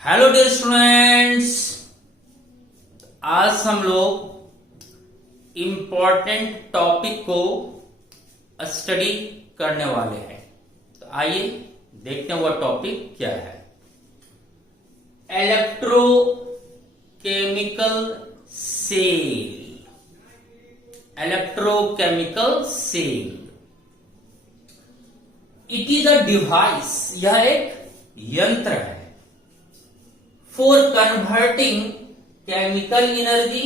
Hello dear students, आज हम लोग इम्पोर्टेंट टॉपिक को स्टडी करने वाले हैं। तो आइए देखते हैं वह टॉपिक क्या है। Electrochemical cell. Electrochemical cell it is a device, यह एक यंत्र है for converting chemical energy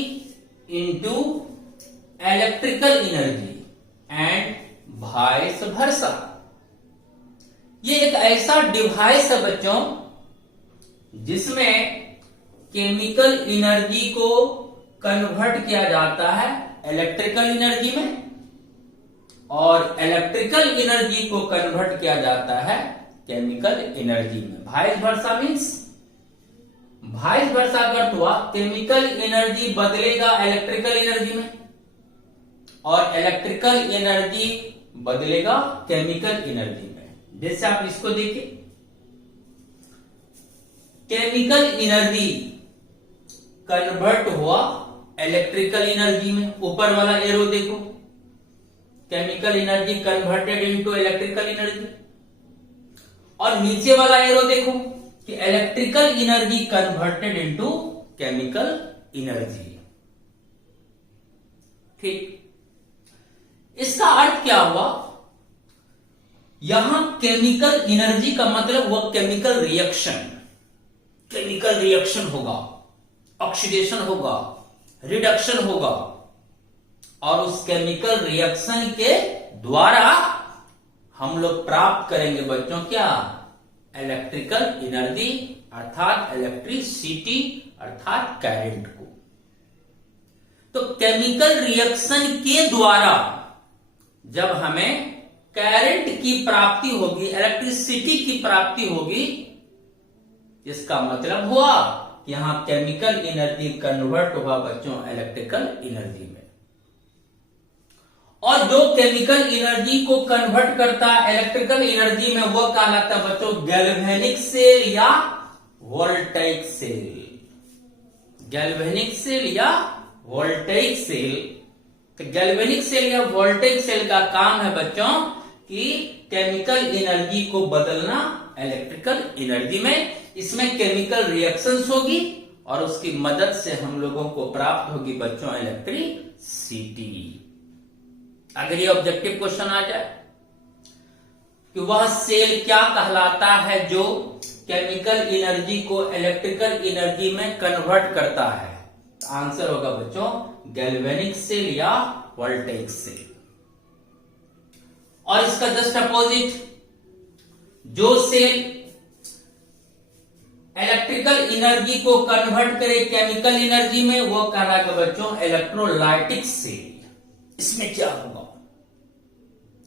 into electrical energy and vice versa. ये एक ऐसा डिवाइस है बच्चों जिसमें केमिकल एनर्जी को कन्वर्ट किया जाता है इलेक्ट्रिकल एनर्जी में और इलेक्ट्रिकल एनर्जी को कन्वर्ट किया जाता है केमिकल एनर्जी में। Vice versa means vice versa का अर्थ हुआ केमिकल एनर्जी बदलेगा इलेक्ट्रिकल एनर्जी में और इलेक्ट्रिकल एनर्जी बदलेगा केमिकल एनर्जी में। जैसे आप इसको देखिए, केमिकल एनर्जी कन्वर्ट हुआ इलेक्ट्रिकल एनर्जी में। ऊपर वाला एरो देखो, chemical energy converted into electrical energy, और नीचे वाला एरो देखो कि electrical energy converted into chemical energy. ठीक, इसका अर्थ क्या हुआ? यहां केमिकल एनर्जी का मतलब हुआ केमिकल रिएक्शन। केमिकल रिएक्शन होगा, ऑक्सीडेशन होगा, रिडक्शन होगा, और उस केमिकल रिएक्शन के द्वारा हम लोग प्राप्त करेंगे बच्चों क्या? इलेक्ट्रिकल एनर्जी अर्थात इलेक्ट्रिसिटी अर्थात करंट को। तो केमिकल रिएक्शन के द्वारा जब हमें करंट की प्राप्ति होगी, इलेक्ट्रिसिटी की प्राप्ति होगी, इसका मतलब हुआ कि यहां केमिकल एनर्जी कन्वर्ट हुआ बच्चों इलेक्ट्रिकल एनर्जी में। और जो केमिकल एनर्जी को कन्वर्ट करता है इलेक्ट्रिकल एनर्जी में वो कहलाता है बच्चों गैल्वेनिक सेल या वोल्टेइक सेल। गैल्वेनिक सेल या वोल्टेइक सेल। तो गैल्वेनिक सेल या वोल्टेइक सेल का काम है बच्चों कि केमिकल एनर्जी को बदलना इलेक्ट्रिकल एनर्जी में। इसमें केमिकल रिएक्शंस होगी और उसकी मदद से हम लोगों को प्राप्त होगी बच्चों इलेक्ट्रिसिटी। अगर ये ऑब्जेक्टिव क्वेश्चन आ जाए कि वह सेल क्या कहलाता है जो केमिकल एनर्जी को इलेक्ट्रिकल एनर्जी में कन्वर्ट करता है, तो आंसर होगा बच्चों गैल्वेनिक सेल या वोल्टेइक सेल। और इसका जस्ट अपोजिट, जो सेल इलेक्ट्रिकल एनर्जी को कन्वर्ट करे केमिकल एनर्जी में वो कहलाएगा बच्चों इलेक्ट्रोलाइटिक सेल। इसमें क्या होगा?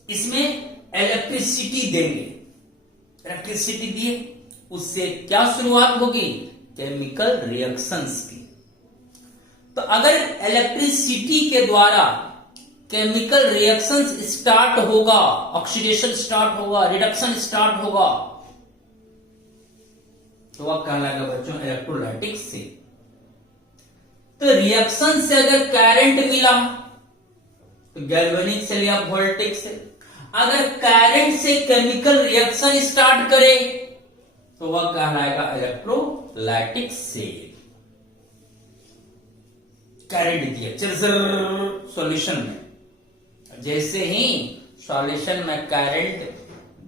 इसमें इलेक्ट्रिसिटी देंगे, इलेक्ट्रिसिटी दिए, उससे क्या शुरुआत होगी? केमिकल रिएक्शंस की। तो अगर इलेक्ट्रिसिटी के द्वारा केमिकल रिएक्शंस स्टार्ट होगा, ऑक्सीडेशन स्टार्ट होगा, रिडक्शन स्टार्ट होगा, तो वह कहलाएगा बच्चों इलेक्ट्रोलाइटिक सेल। तो रिएक्शन से अगर करंट मिला तो गैल्वेनिक सेल या वोल्टेइक सेल। अगर करंट से केमिकल रिएक्शन स्टार्ट करे तो वह कहलाएगा इलेक्ट्रोलाइटिक सेल। करंट दिया सॉल्यूशन में, जैसे ही सॉल्यूशन में करंट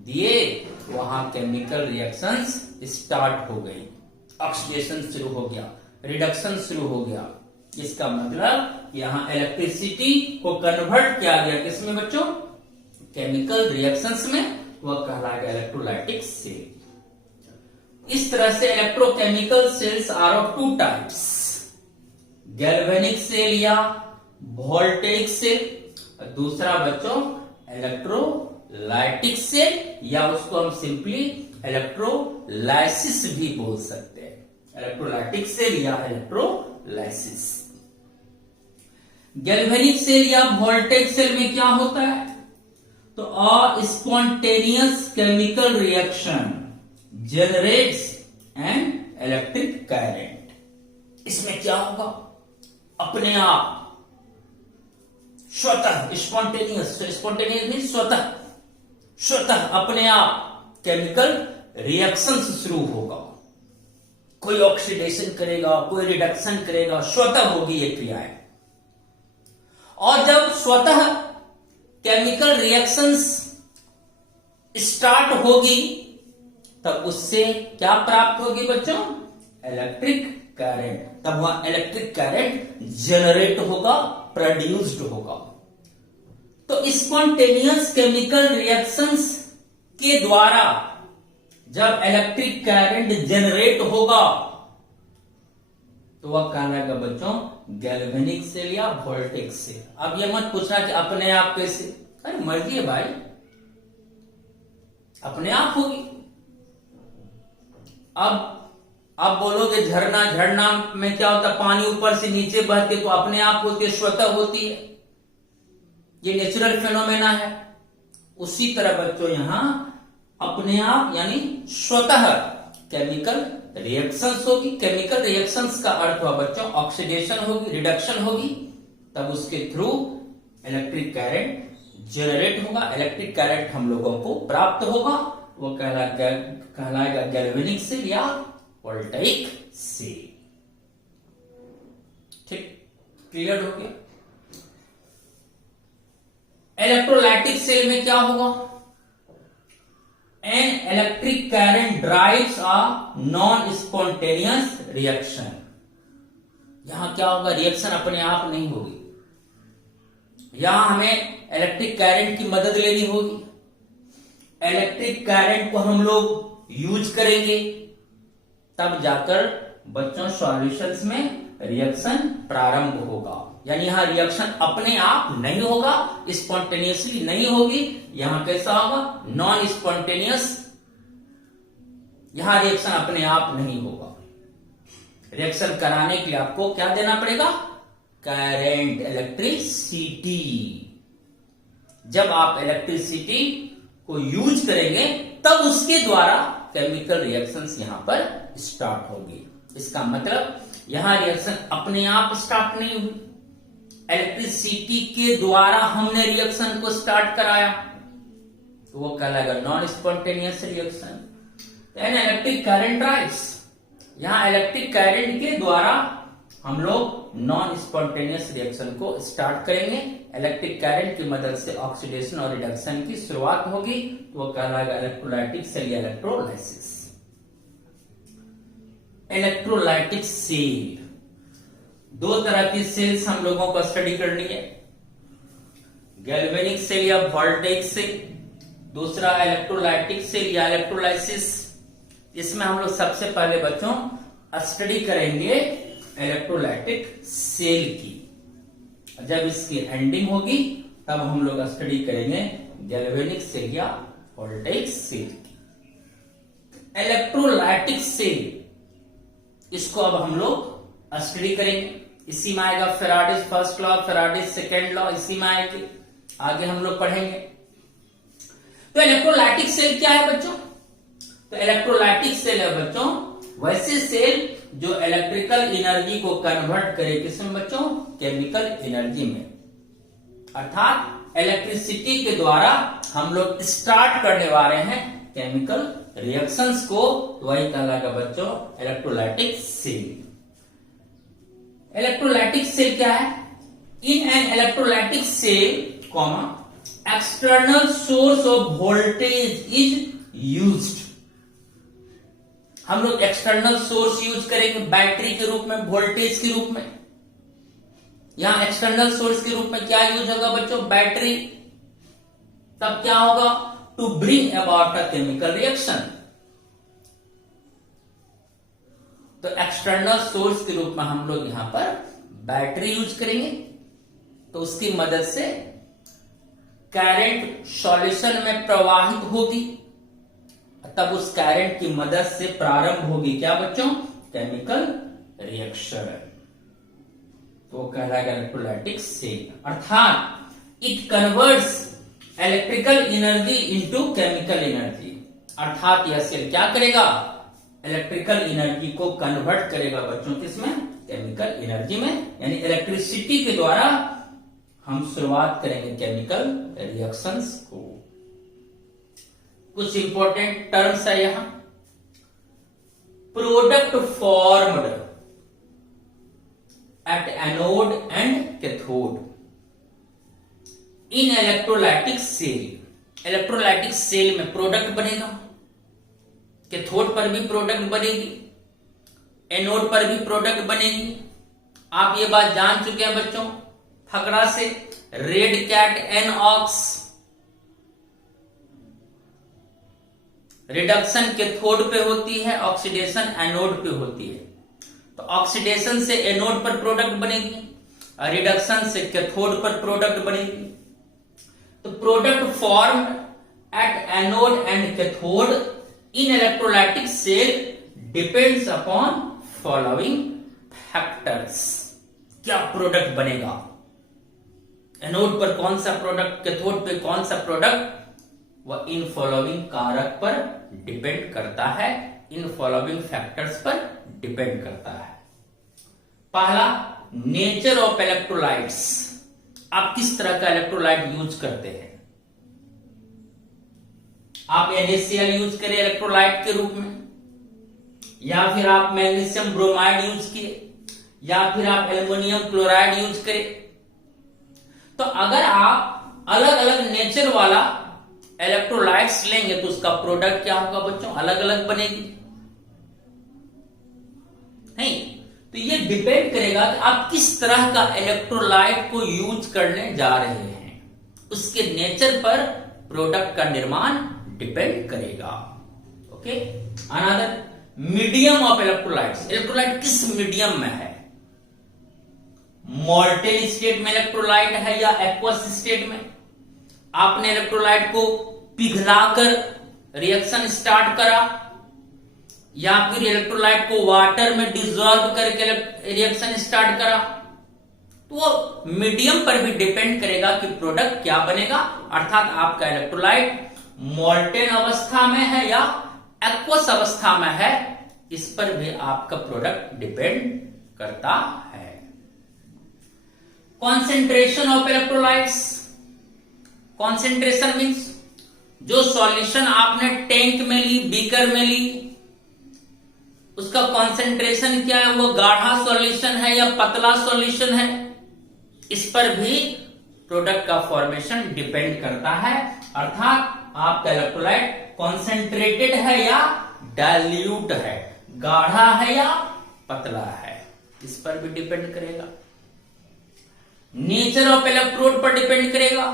दिए वहां केमिकल रिएक्शंस स्टार्ट हो गई, ऑक्सीडेशन शुरू हो गया, रिडक्शन शुरू हो गया। इसका मतलब यहां इलेक्ट्रिसिटी को कन्वर्ट किया गया किसमें बच्चों? केमिकल रिएक्शंस में, वह कहलाएगा इलेक्ट्रोलाइटिक सेल। इस तरह से electrochemical cells are of two types, galvanic cell या वोल्टेइक सेल, दूसरा बच्चों इलेक्ट्रोलाइटिक सेल, या उसको हम सिंपली इलेक्ट्रोलाइसिस भी बोल सकते हैं। इलेक्ट्रोलाइटिक सेल या इलेक्ट्रोलाइसिस। गैल्वेनिक सेल या वोल्टेइक सेल में क्या होता है? तो a spontaneous chemical reaction generates an electric current. इसमें क्या होगा, अपने आप स्वतः स्पॉन्टेनियस नहीं, स्वतः अपने आप केमिकल रिएक्शन शुरू होगा। कोई ऑक्सीडेशन करेगा, कोई रिडक्शन करेगा, स्वतः होगी ये क्रियाएं। और जब स्वतः केमिकल रिएक्शंस स्टार्ट होगी तब उससे क्या प्राप्त होगी बच्चों, इलेक्ट्रिक करंट। तब वहां इलेक्ट्रिक करंट जनरेट होगा, प्रोड्यूस्ड होगा। तो स्पॉन्टेनियस केमिकल रिएक्शंस के द्वारा जब इलेक्ट्रिक करंट जनरेट होगा तो वह कहलाएगा बच्चों गैल्वेनिक सेल या वोल्टेज सेल। अब ये मत पूछना कि अपने आप कैसे, अरे मर्जी है भाई, अपने आप होगी। अब बोलोगे झरना में क्या होता है, पानी ऊपर से नीचे बहती तो अपने आप होती है, स्वतः होती है, ये नेचुरल फिनोमेना है। उसी तरह बच्चों यहां अपने आप यानी स्वतः केमिकल रिएक्शंस होगी। केमिकल रिएक्शंस का अर्थ हुआ बच्चों ऑक्सीडेशन होगी, रिडक्शन होगी, तब उसके थ्रू इलेक्ट्रिक करंट जनरेट होगा, इलेक्ट्रिक करंट हम लोगों को प्राप्त होगा। वो कहलाएगा गैल्वेनिक सेल या वोल्टेइक सेल। ठीक, क्लियर हो गया। इलेक्ट्रोलाइटिक सेल में क्या होगा, an electric current drives a non spontaneous reaction. यहां क्या होगा, रिएक्शन अपने आप नहीं होगी, यहां हमें इलेक्ट्रिक करंट की मदद लेनी होगी। इलेक्ट्रिक करंट को हम लोग यूज करेंगे, तब जाकर बच्चों सॉल्यूशंस में रिएक्शन प्रारंभ होगा। यानी यहां रिएक्शन अपने आप नहीं होगा, स्पॉन्टेनियसली नहीं होगी। यहां कैसा होगा, नॉन स्पॉन्टेनियस, यहां रिएक्शन अपने आप नहीं होगा। रिएक्शन कराने के लिए आपको क्या देना पड़ेगा, करंट, इलेक्ट्रिसिटी। जब आप इलेक्ट्रिसिटी को यूज करेंगे तब उसके द्वारा केमिकल रिएक्शंस यहां पर स्टार्ट होगी। इसका मतलब यहां रिएक्शन अपने आप स्टार्ट नहीं हुई, इलेक्ट्रिसिटी के द्वारा हमने रिएक्शन को स्टार्ट कराया, तो वो कहलाएगा non spontaneous reaction. An electric current drives, यहां इलेक्ट्रिक करंट के द्वारा हम लोग नॉन स्पॉन्टेनियस रिएक्शन को स्टार्ट करेंगे। इलेक्ट्रिक करंट की मदद से ऑक्सीडेशन और रिडक्शन की शुरुआत होगी, तो वो कहलाएगा इलेक्ट्रोलाइटिक सेल या इलेक्ट्रोलाइसिस। इलेक्ट्रोलाइटिक सेल, दो तरह की सेल्स हम लोगों को स्टडी करनी है, गैल्वेनिक सेल या वोल्टेइक सेल, दूसरा इलेक्ट्रोलाइटिक सेल या इलेक्ट्रोलाइसिस। इसमें हम लोग सबसे पहले बच्चों स्टडी करेंगे इलेक्ट्रोलाइटिक सेल की। जब इसकी एंडिंग होगी तब हम लोग स्टडी करेंगे गैल्वेनिक सेल या वोल्टेइक सेल की। इलेक्ट्रोलाइटिक सेल, इसको अब हम लोग स्टडी करेंगे। इसी में आएगा Faraday's first law, Faraday's second law, इसी में आएगी, आगे हम लोग पढ़ेंगे। तो इलेक्ट्रोलाइटिक सेल क्या है बच्चों, तो इलेक्ट्रोलाइटिक सेल है बच्चों वैसे सेल जो इलेक्ट्रिकल एनर्जी को कन्वर्ट करे किसमें बच्चों, केमिकल एनर्जी में। अर्थात इलेक्ट्रिसिटी के द्वारा हम लोग स्टार्ट करने वाले हैं केमिकल रिएक्शंस को, तो वही कहलाएगा बच्चों इलेक्ट्रोलाइटिक सेल। इलेक्ट्रोलाइटिक सेल क्या है, in an electrolytic cell comma external source of voltage is used. हम लोग एक्सटर्नल सोर्स यूज करेंगे बैटरी के रूप में, वोल्टेज के रूप में। यहां एक्सटर्नल सोर्स के रूप में क्या यूज होगा बच्चों, बैटरी। तब क्या होगा, to bring about a chemical reaction. तो एक्सटर्नल सोर्स के रूप में हम लोग यहां पर बैटरी यूज करेंगे, तो उसकी मदद से करंट सॉल्यूशन में प्रवाहित होगी, तब उस करंट की मदद से प्रारंभ होगी क्या बच्चों, केमिकल रिएक्शन। तो कहलाएगा इलेक्ट्रोलाइटिक सेल। अर्थात it converts electrical energy into chemical energy. अर्थात यह सेल क्या करेगा, इलेक्ट्रिकल एनर्जी को कन्वर्ट करेगा बच्चों किसमें, केमिकल एनर्जी में, यानी इलेक्ट्रिसिटी के द्वारा हम शुरुआत करेंगे केमिकल रिएक्शंस को। कुछ इंपॉर्टेंट टर्म्स है यहां। Product formed at anode and cathode in electrolytic cell. Electrolytic cell में प्रोडक्ट बनेगा, कैथोड पर भी प्रोडक्ट बनेगी, एनोड पर भी प्रोडक्ट बनेगी। आप ये बात जान चुके हैं बच्चों फकरा से, red cat an ox. Reduction cathode पे होती है, ऑक्सीडेशन एनोड पे होती है। तो ऑक्सीडेशन से एनोड पर प्रोडक्ट बनेगी और रिडक्शन से कैथोड पर प्रोडक्ट बनेगी। तो product formed at anode and cathode in electrolytic cell depends upon following factors. क्या प्रोडक्ट बनेगा, एनोड पर कौन सा प्रोडक्ट, कैथोड पे कौन सा प्रोडक्ट, वह इन फॉलोइंग कारक पर डिपेंड करता है, इन फॉलोइंग फैक्टर्स पर डिपेंड करता है। पहला, नेचर ऑफ इलेक्ट्रोलाइट्स। आप किस तरह का इलेक्ट्रोलाइट यूज करते हैं। आप NaCl यूज करें इलेक्ट्रोलाइट के रूप में, या फिर आप मैग्नीशियम ब्रोमाइड यूज किए, या फिर आप एल्युमिनियम क्लोराइड यूज करें। तो अगर आप अलग अलग नेचर वाला इलेक्ट्रोलाइट्स लेंगे तो उसका प्रोडक्ट क्या होगा बच्चों, अलग अलग बनेगी। नहीं, तो ये डिपेंड करेगा कि आप किस तरह का इलेक्ट्रोलाइट को यूज करने जा रहे हैं, उसके नेचर पर प्रोडक्ट का निर्माण डिपेंड करेगा। Okay, another medium of electrolytes. Electrolyte किस मीडियम में है, मोल्टेन स्टेट में इलेक्ट्रोलाइट है या एक्वस स्टेट में। आपने इलेक्ट्रोलाइट को पिघलाकर रिएक्शन स्टार्ट करा, या फिर इलेक्ट्रोलाइट को वाटर में डिसॉल्व करके रिएक्शन स्टार्ट करा, तो वो मीडियम पर भी डिपेंड करेगा कि प्रोडक्ट क्या बनेगा। अर्थात आपका इलेक्ट्रोलाइट मोल्टेन अवस्था में है या एक्वस अवस्था में है, इस पर भी आपका प्रोडक्ट डिपेंड करता है। Concentration of electrolytes. Concentration means जो सॉल्यूशन आपने टैंक में ली, बीकर में ली, उसका कॉन्सेंट्रेशन क्या है, वो गाढ़ा सॉल्यूशन है या पतला सॉल्यूशन है, इस पर भी प्रोडक्ट का फॉर्मेशन डिपेंड करता है। अर्थात आपका इलेक्ट्रोलाइट कॉन्सेंट्रेटेड है या डाइल्यूट है, गाढ़ा है या पतला है, इस पर भी डिपेंड करेगा। नेचर ऑफ इलेक्ट्रोड पर डिपेंड करेगा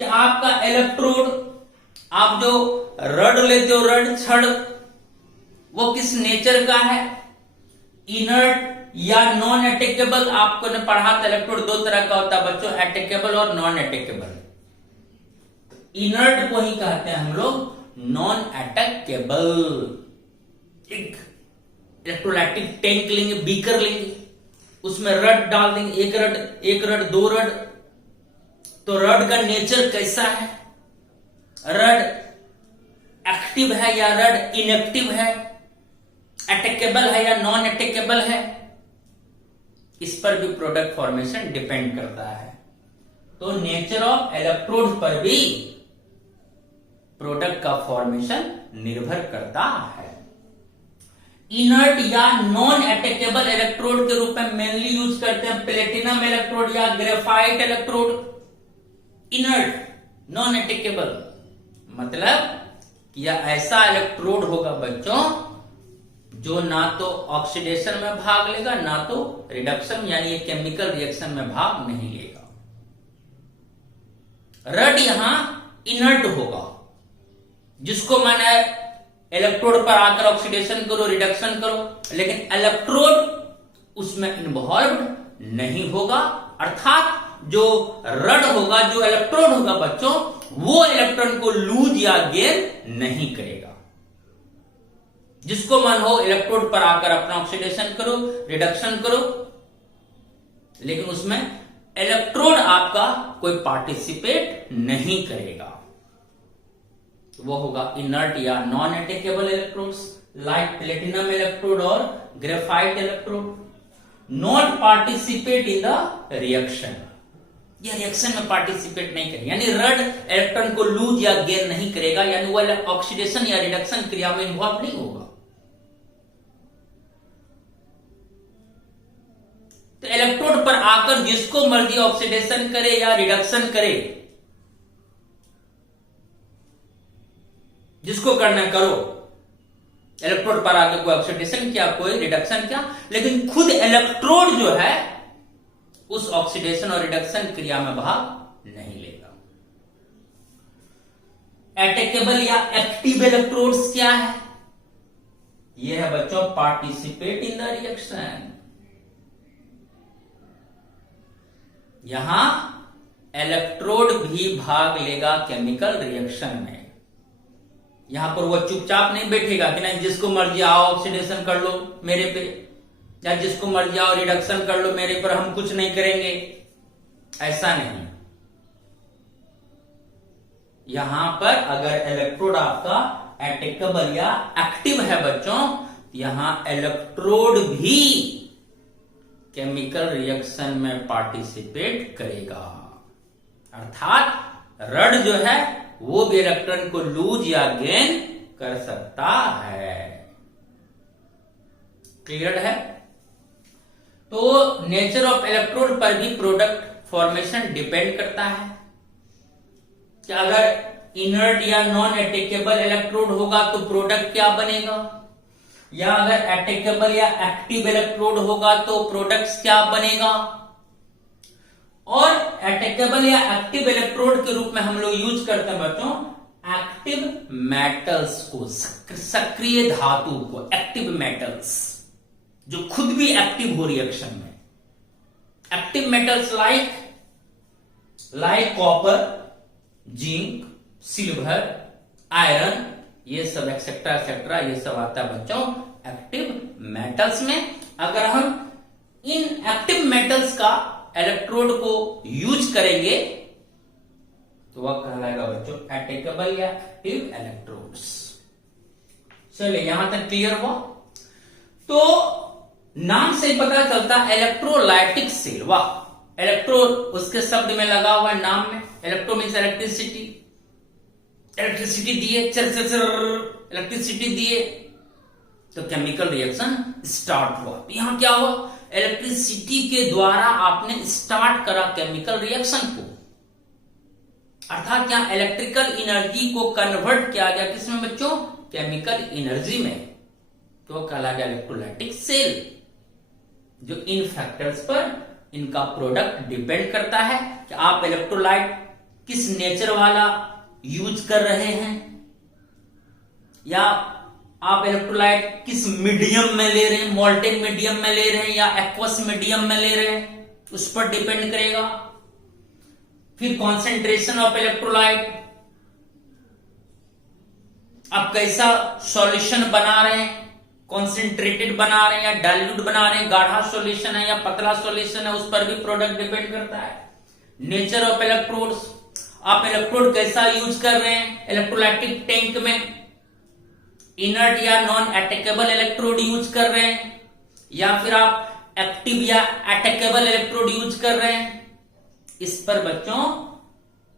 कि आपका इलेक्ट्रोड, आप जो रड लेते हो, रड छड़, वो किस नेचर का है, इनर्ट या नॉन अटैकेबल। आपको ने पढ़ा था इलेक्ट्रोड दो तरह का होता है बच्चों, अटैकेबल और नॉन अटैकेबल। इनर्ट को ही कहते हैं हम लोग नॉन अटैकेबल। एक इलेक्ट्रोलाइटिक टैंक लेंगे, बीकर लेंगे, उसमें रड डाल देंगे, एक रड दो रड, तो रड का नेचर कैसा है, रड एक्टिव है या रड इनएक्टिव है, अटैकेबल है या नॉन अटैकेबल है, इस पर भी प्रोडक्ट फॉर्मेशन डिपेंड करता है। तो नेचर ऑफ इलेक्ट्रोड पर भी प्रोडक्ट का फॉर्मेशन निर्भर करता है। इनर्ट या नॉन अटैकेबल इलेक्ट्रोड के रूप में मेनली यूज करते हैं प्लेटिनम इलेक्ट्रोड या graphite electrode. Inert, non attackable मतलब यह ऐसा इलेक्ट्रोड होगा बच्चों जो ना तो ऑक्सीडेशन में भाग लेगा, ना तो रिडक्शन यानी केमिकल रिएक्शन में भाग नहीं लेगा। रड यहां इनर्ट होगा, जिसको मैंने इलेक्ट्रोड पर आकर ऑक्सीडेशन करो, रिडक्शन करो, लेकिन इलेक्ट्रोड उसमें इन्वॉल्व नहीं होगा। अर्थात जो रड होगा, जो इलेक्ट्रोड होगा बच्चों, वो इलेक्ट्रॉन को लूज या गेन नहीं करेगा। जिसको मन हो इलेक्ट्रोड पर आकर अपना ऑक्सीडेशन करो, रिडक्शन करो, लेकिन उसमें इलेक्ट्रोड आपका कोई पार्टिसिपेट नहीं करेगा। वो होगा इनर्ट या non attackable electrodes. Like platinum electrode और graphite electrode not participate in the reaction, यह रिएक्शन में पार्टिसिपेट नहीं करेगा, यानी रड इलेक्ट्रॉन को लूज या गेन नहीं करेगा, यानी वह ऑक्सीडेशन या रिडक्शन क्रिया में इन्वॉल्व नहीं होगा। तो इलेक्ट्रोड पर आकर जिसको मर्जी ऑक्सीडेशन करे या रिडक्शन करे, जिसको करना करो, इलेक्ट्रोड पर आकर कोई ऑक्सीडेशन किया, कोई रिडक्शन किया, लेकिन खुद इलेक्ट्रोड जो है उस ऑक्सीडेशन और रिडक्शन क्रिया में भाग नहीं लेगा। अटैकेबल या एक्टिव इलेक्ट्रोड्स क्या है? यह है बच्चों पार्टिसिपेट इन द रिएक्शन। यहां इलेक्ट्रोड भी भाग लेगा केमिकल रिएक्शन में। यहां पर वो चुपचाप नहीं बैठेगा कि नहीं जिसको मर्जी आओ ऑक्सीडेशन कर लो मेरे पे, या जिसको मर्जी आओ रिडक्शन कर लो मेरे पर, हम कुछ नहीं करेंगे, ऐसा नहीं। यहां पर अगर इलेक्ट्रोड आपका अटैकेबल या एक्टिव है बच्चों, यहां इलेक्ट्रोड भी केमिकल रिएक्शन में पार्टिसिपेट करेगा, अर्थात रड जो है वो भी इलेक्ट्रॉन को लूज या गेन कर सकता है। क्लियर है? तो नेचर ऑफ इलेक्ट्रोड पर भी प्रोडक्ट फॉर्मेशन डिपेंड करता है कि अगर इनर्ट या नॉन अटैकेबल इलेक्ट्रोड होगा तो प्रोडक्ट क्या बनेगा, या अगर अटैकेबल या एक्टिव इलेक्ट्रोड होगा तो प्रोडक्ट्स क्या बनेगा। और अटैकेबल या एक्टिव इलेक्ट्रोड के रूप में हम लोग यूज करते हैं बच्चों एक्टिव मेटल्स को, सक्रिय धातु को, एक्टिव मेटल्स जो खुद भी एक्टिव हो रिएक्शन में। Active metals like copper, zinc, silver, iron, ये सब एक्सेट्रा एक्सेट्रा, ये सब आता है बच्चों एक्टिव मेटल्स में। अगर हम इन एक्टिव मेटल्स का इलेक्ट्रोड को यूज करेंगे तो वह कहलाएगा बच्चों अटैकेबल या एक्टिव इलेक्ट्रोड्स। चलिए यहां तक क्लियर हुआ। तो नाम से पता चलता है इलेक्ट्रोलाइटिक सेल। वाह, इलेक्ट्रो उसके शब्द में लगा हुआ है, नाम में। इलेक्ट्रो मीन्स इलेक्ट्रिसिटी, इलेक्ट्रिसिटी दिए, चर चर चर इलेक्ट्रिसिटी दिए तो केमिकल रिएक्शन स्टार्ट हुआ। यहां क्या हुआ, इलेक्ट्रिसिटी के द्वारा आपने स्टार्ट करा केमिकल रिएक्शन को, अर्थात यहां इलेक्ट्रिकल एनर्जी को कन्वर्ट किया गया किसमें बच्चों, केमिकल एनर्जी में, तो कहला गया इलेक्ट्रोलाइटिक सेल। जो इन फैक्टर्स पर इनका प्रोडक्ट डिपेंड करता है कि आप इलेक्ट्रोलाइट किस नेचर वाला यूज कर रहे हैं, या आप इलेक्ट्रोलाइट किस मीडियम में ले रहे हैं, मोल्टेन मीडियम में ले रहे हैं या एक्वस मीडियम में ले रहे हैं, उस पर डिपेंड करेगा। फिर कॉन्सेंट्रेशन ऑफ इलेक्ट्रोलाइट, आप कैसा सॉल्यूशन बना रहे हैं, कॉन्सेंट्रेटेड बना रहे हैं या डाइल्यूट बना रहे हैं, गाढ़ा सॉल्यूशन है या पतला सॉल्यूशन है, उस पर भी प्रोडक्ट डिपेंड करता है। नेचर ऑफ इलेक्ट्रोड्स, आप इलेक्ट्रोड कैसा यूज कर रहे हैं इलेक्ट्रोलाइटिक टैंक में, इनर्ट या नॉन अटैकेबल इलेक्ट्रोड यूज कर रहे हैं, या फिर आप एक्टिव या अटैकेबल इलेक्ट्रोड यूज कर रहे हैं, इस पर बच्चों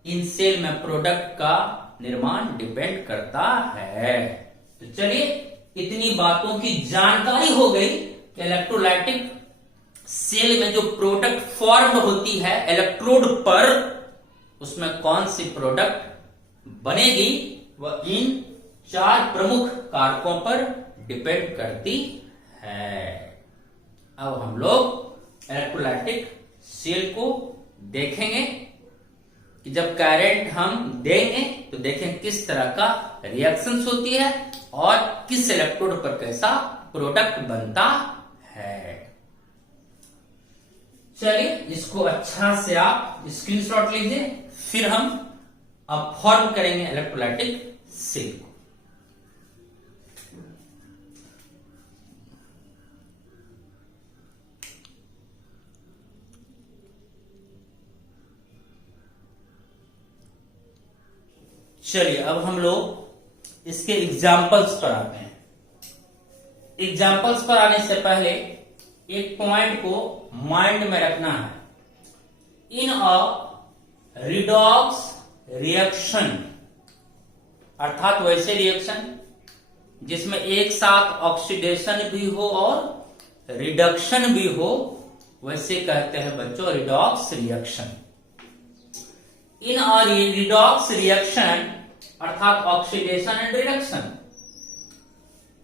इन सेल में प्रोडक्ट का निर्माण डिपेंड करता है। तो चलिए इतनी बातों की जानकारी हो गई कि इलेक्ट्रोलाइटिक सेल में जो प्रोडक्ट फॉर्म होती है इलेक्ट्रोड पर, उसमें कौन सी प्रोडक्ट बनेगी वह इन 4 प्रमुख कारकों पर डिपेंड करती है। अब हम लोग इलेक्ट्रोलाइटिक सेल को देखेंगे कि जब करंट हम देंगे तो देखें किस तरह का रिएक्शंस होती है और किस इलेक्ट्रोड पर कैसा प्रोडक्ट बनता है। चलिए इसको अच्छा से आप स्क्रीनशॉट लीजिए, फिर हम अब फॉर्म करेंगे इलेक्ट्रोलाइटिक सेल को। चलिए अब हम लोग इसके एग्जाम्पल्स पर आते हैं। एग्जाम्पल्स पर आने से पहले एक पॉइंट को माइंड में रखना है। इन अ रिडॉक्स रिएक्शन, अर्थात वैसे रिएक्शन जिसमें एक साथ ऑक्सीडेशन भी हो और रिडक्शन भी हो, वैसे कहते हैं बच्चों redox reaction. In a redox reaction अर्थात oxidation and reduction,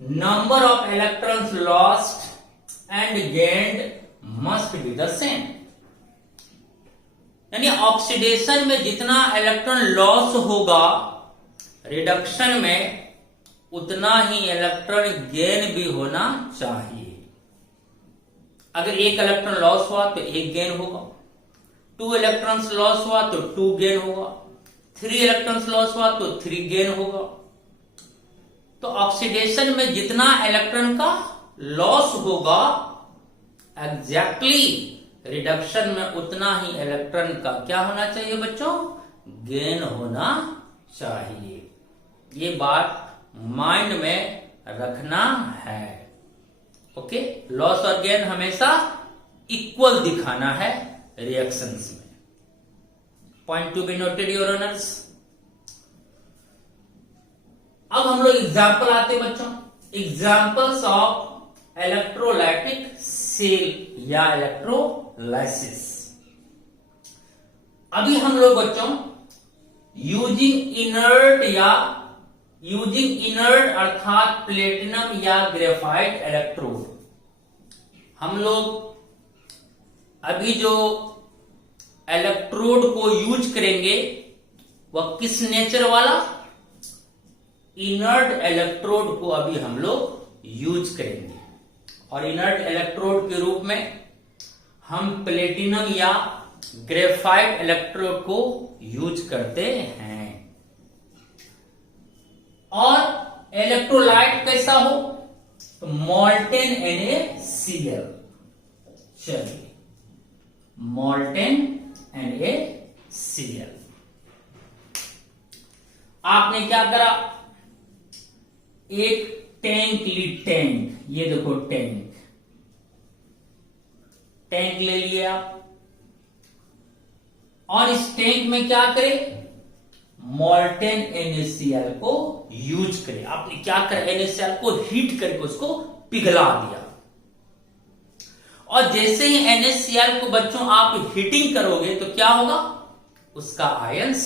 number of electrons lost and gained must be the same. यानी ऑक्सीडेशन में जितना इलेक्ट्रॉन लॉस होगा, रिडक्शन में उतना ही इलेक्ट्रॉन गेन भी होना चाहिए। अगर एक इलेक्ट्रॉन लॉस हुआ तो एक गेन होगा, 2 इलेक्ट्रॉन्स लॉस हुआ तो 2 गेन होगा, 3 इलेक्ट्रॉन्स लॉस हुआ तो 3 गेन होगा। तो ऑक्सीडेशन में जितना इलेक्ट्रॉन का लॉस होगा, एग्जैक्टली रिडक्शन में उतना ही इलेक्ट्रॉन का क्या होना चाहिए बच्चों, गेन होना चाहिए। ये बात माइंड में रखना है। ओके, लॉस और गेन हमेशा इक्वल दिखाना है रिएक्शंस में। Point to be noted your honours. अब हम लोग एग्जाम्पल आते बच्चों, एग्जाम्पल्स ऑफ इलेक्ट्रोलाइटिक सेल या इलेक्ट्रोलाइसिस। अभी हम लोग बच्चों यूजिंग इनर्ट अर्थात प्लेटिनम या ग्रेफाइट इलेक्ट्रोड, हम लोग अभी जो इलेक्ट्रोड को यूज करेंगे वह किस नेचर वाला, इनर्ट इलेक्ट्रोड को अभी हम लोग यूज करेंगे। और इनर्ट इलेक्ट्रोड के रूप में हम प्लेटिनम या ग्रेफाइट इलेक्ट्रोड को यूज करते हैं। और इलेक्ट्रोलाइट कैसा हो, तो मोल्टेन NaCl। चलिए, मोल्टेन NaCl। आपने क्या करा, एक टैंक ली, टैंक, ये देखो टैंक ले लिया और इस टैंक में क्या करें, मोल्टेन NaCl को यूज करें। आपने क्या करा, NaCl को हीट करके उसको पिघला दिया। और जैसे ही NaCl को बच्चों आप हीटिंग करोगे तो क्या होगा, उसका आयंस,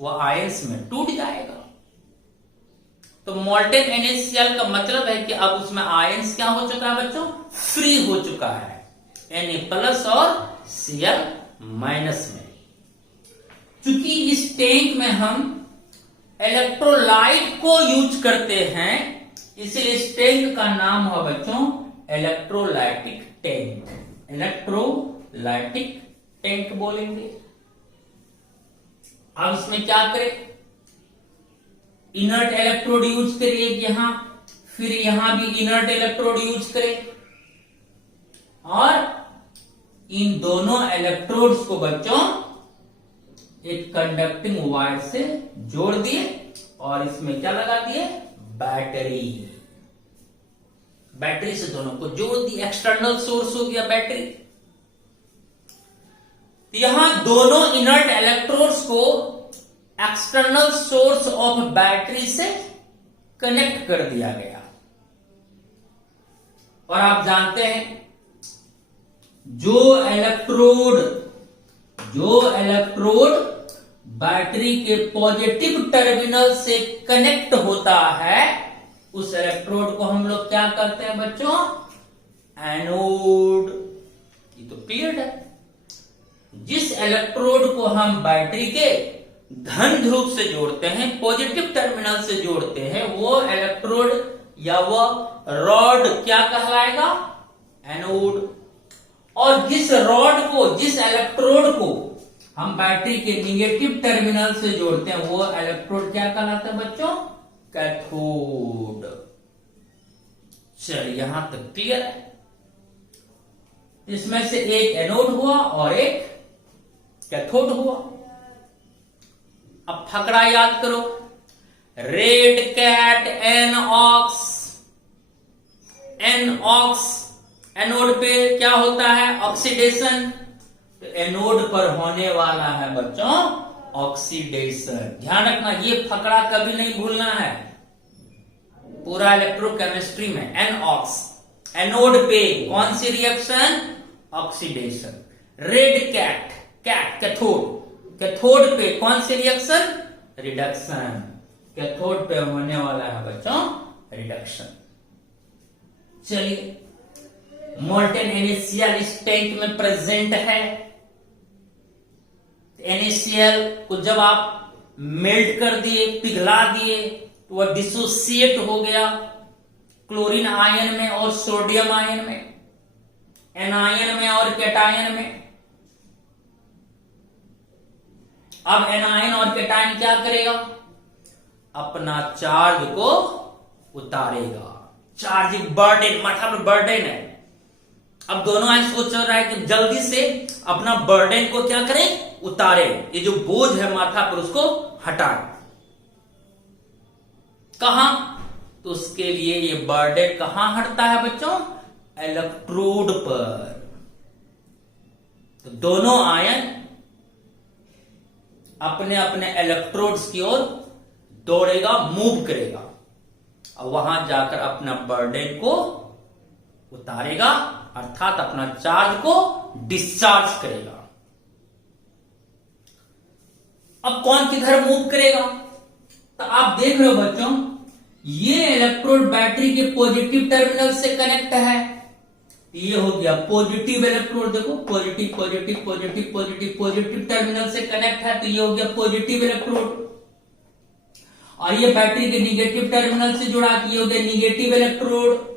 वह आयंस में टूट जाएगा। तो मोल्टेन NaCl का मतलब है कि अब उसमें आयंस क्या हो चुका है बच्चों, फ्री हो चुका है, Na+ और Cl- में। चूंकि इस टैंक में हम इलेक्ट्रोलाइट को यूज करते हैं, इसलिए इस टैंक का नाम हुआ बच्चों इलेक्ट्रोलाइटिक टैंक। इलेक्ट्रोलाइटिक टैंक बोलेंगे। अब इसमें क्या करें, इनर्ट इलेक्ट्रोड यूज करिए यहां, फिर यहां भी इनर्ट इलेक्ट्रोड यूज करें और इन दोनों इलेक्ट्रोड्स को बच्चों एक कंडक्टिंग वायर से जोड़ दिए और इसमें क्या लगा दिए, बैटरी। बैटरी से दोनों को जोड़ दिए, एक्सटर्नल सोर्स हो गया बैटरी। यहां दोनों इनर्ट इलेक्ट्रोड्स को एक्सटर्नल सोर्स ऑफ बैटरी से कनेक्ट कर दिया गया। और आप जानते हैं जो इलेक्ट्रोड बैटरी के पॉजिटिव टर्मिनल से कनेक्ट होता है, उस इलेक्ट्रोड को हम लोग क्या करते हैं बच्चों, एनोड। ये तो क्लियर है। जिस इलेक्ट्रोड को हम बैटरी के धन ध्रुव से जोड़ते हैं, पॉजिटिव टर्मिनल से जोड़ते हैं, वो इलेक्ट्रोड या वो रॉड क्या कहलाएगा, एनोड। और जिस इलेक्ट्रोड को हम बैटरी के निगेटिव टर्मिनल से जोड़ते हैं, वो इलेक्ट्रोड क्या कहलाता है बच्चों, कैथोड। चलिए यहां तक क्लियर है। इसमें से एक एनोड हुआ और एक कैथोड हुआ। अब फकरा याद करो, red cat an ox, NOx, anode पे क्या होता है? ऑक्सीडेशन। तो एनोड पर होने वाला है बच्चों ऑक्सीडेशन। ध्यान रखना, ये फकरा कभी नहीं भूलना है पूरा इलेक्ट्रोकेमिस्ट्री में। NOx, एनोड पे कौन सी reaction? Oxidation. Red cat, cat cathode, cathode पे कौन सी रिएक्शन? रिडक्शन। कैथोड पे होने वाला है बच्चों रिडक्शन। चलिए, मोल्टेन NaCl इस टैंक में प्रेजेंट है। NaCl को जब आप मेल्ट कर दिए, पिघला दिए, तो वह डिसोसिएट हो गया क्लोरीन आयन में और सोडियम आयन में, एनायन में और कैटायन में। अब एनायन और कैटायन क्या करेगा? अपना चार्ज को उतारेगा। चार्ज बर्डन, माथा पर बर्डन है। अब दोनों आयन सोच रहा है कि जल्दी से अपना बर्डन को क्या करें? उतारे। ये जो बोझ है माथा पर उसको हटाए। कहां? तो उसके लिए ये बर्डन कहां हटता है बच्चों? इलेक्ट्रोड पर। तो दोनों आयन अपने अपने इलेक्ट्रोड्स की ओर दौड़ेगा, मूव करेगा और वहां जाकर अपना बर्डन को उतारेगा, अर्थात अपना चार्ज को डिस्चार्ज करेगा। अब कौन किधर मूव करेगा? तो आप देख रहे हो बच्चों, ये इलेक्ट्रोड बैटरी के पॉजिटिव टर्मिनल से कनेक्ट है। ये हो गया पॉजिटिव इलेक्ट्रोड। देखो, positive positive positive positive positive terminal से कनेक्ट है, तो ये हो गया पॉजिटिव इलेक्ट्रोड। और ये बैटरी के निगेटिव टर्मिनल से जुड़ा, ये हो गया निगेटिव इलेक्ट्रोड।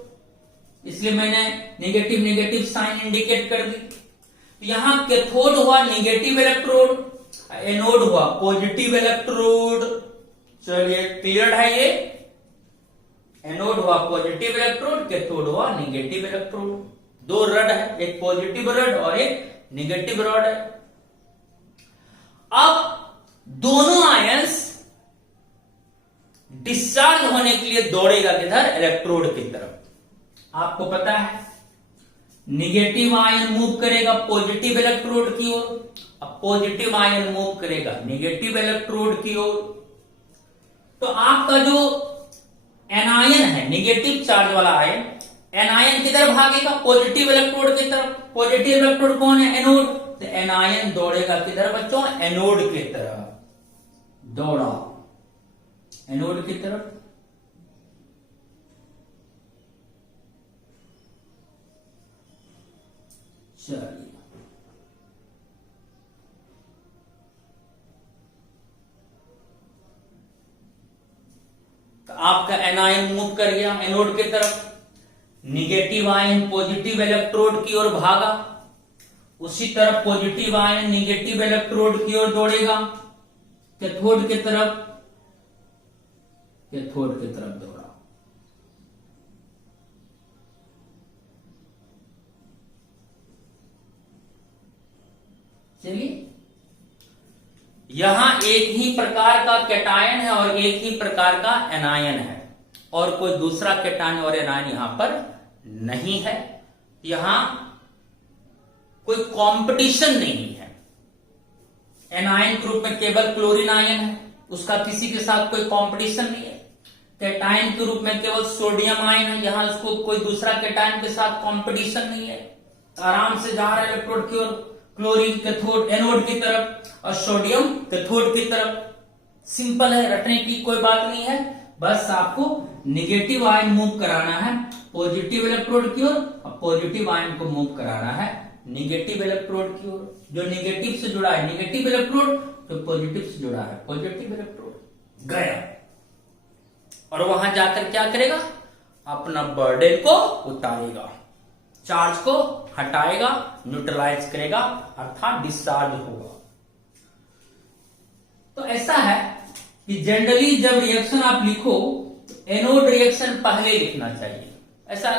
इसलिए मैंने निगेटिव निगेटिव साइन इंडिकेट कर दी। तो यहां कैथोड हुआ निगेटिव इलेक्ट्रोड, एनोड हुआ पॉजिटिव इलेक्ट्रोड। चलिए, क्लियर है ये? एनोड हुआ पॉजिटिव इलेक्ट्रोड, कैथोड हुआ निगेटिव इलेक्ट्रोड। दो रड है, एक पॉजिटिव रड और एक निगेटिव रड है। अब दोनों आयंस डिस्चार्ज होने के लिए दौड़ेगा किधर? इलेक्ट्रोड की तरफ। आपको पता है निगेटिव आयन मूव करेगा पॉजिटिव इलेक्ट्रोड की ओर, अब पॉजिटिव आयन मूव करेगा निगेटिव इलेक्ट्रोड की ओर। तो आपका जो एनायन है, निगेटिव चार्ज वाला आयन, एनायन किधर भागेगा? पॉजिटिव इलेक्ट्रोड की तरफ। पॉजिटिव इलेक्ट्रोड कौन है? एनोड। तो एनायन दौड़ेगा किधर बच्चों? एनोड की तरफ। दौड़ा एनोड की तरफ। चलिए, तो आपका एनायन मूव कर गया एनोड की तरफ। निगेटिव आयन पॉजिटिव इलेक्ट्रोड की ओर भागा, उसी तरफ पॉजिटिव आयन निगेटिव इलेक्ट्रोड की ओर दौड़ेगा कैथोड की तरफ, कैथोड की तरफ दौड़ा। चलिए, यहां एक ही प्रकार का कैटायन है और एक ही प्रकार का एनायन है, और कोई दूसरा कैटायन और एनायन यहां पर नहीं है। यहां कोई कंपटीशन नहीं है। एनायन ग्रुप में केवल क्लोरीन आयन है, उसका किसी के साथ कोई कंपटीशन नहीं है। कैटायन के रूप में केवल सोडियम आयन है, यहां उसको कोई दूसरा कैटायन के साथ कंपटीशन नहीं है। आराम से जा रहा है इलेक्ट्रोड की ओर, क्लोरीन कैथोड एनोड की तरफ और सोडियम कैथोड की तरफ। सिंपल है, रटने की कोई बात नहीं है। बस आपको निगेटिव आयन मूव कराना है पॉजिटिव इलेक्ट्रोड की ओर और पॉजिटिव आयन को मूव कराना है निगेटिव इलेक्ट्रोड की ओर। जो निगेटिव से जुड़ा है निगेटिव इलेक्ट्रोड, जो पॉजिटिव से जुड़ा है पॉजिटिव इलेक्ट्रोड गया, और वहां जाकर क्या करेगा? अपना बर्डन को उतारेगा, चार्ज को हटाएगा, न्यूट्रलाइज करेगा, अर्थात डिस्चार्ज होगा। तो ऐसा है कि जनरली जब रिएक्शन आप लिखो तो एनोड रिएक्शन पहले लिखना चाहिए। ऐसा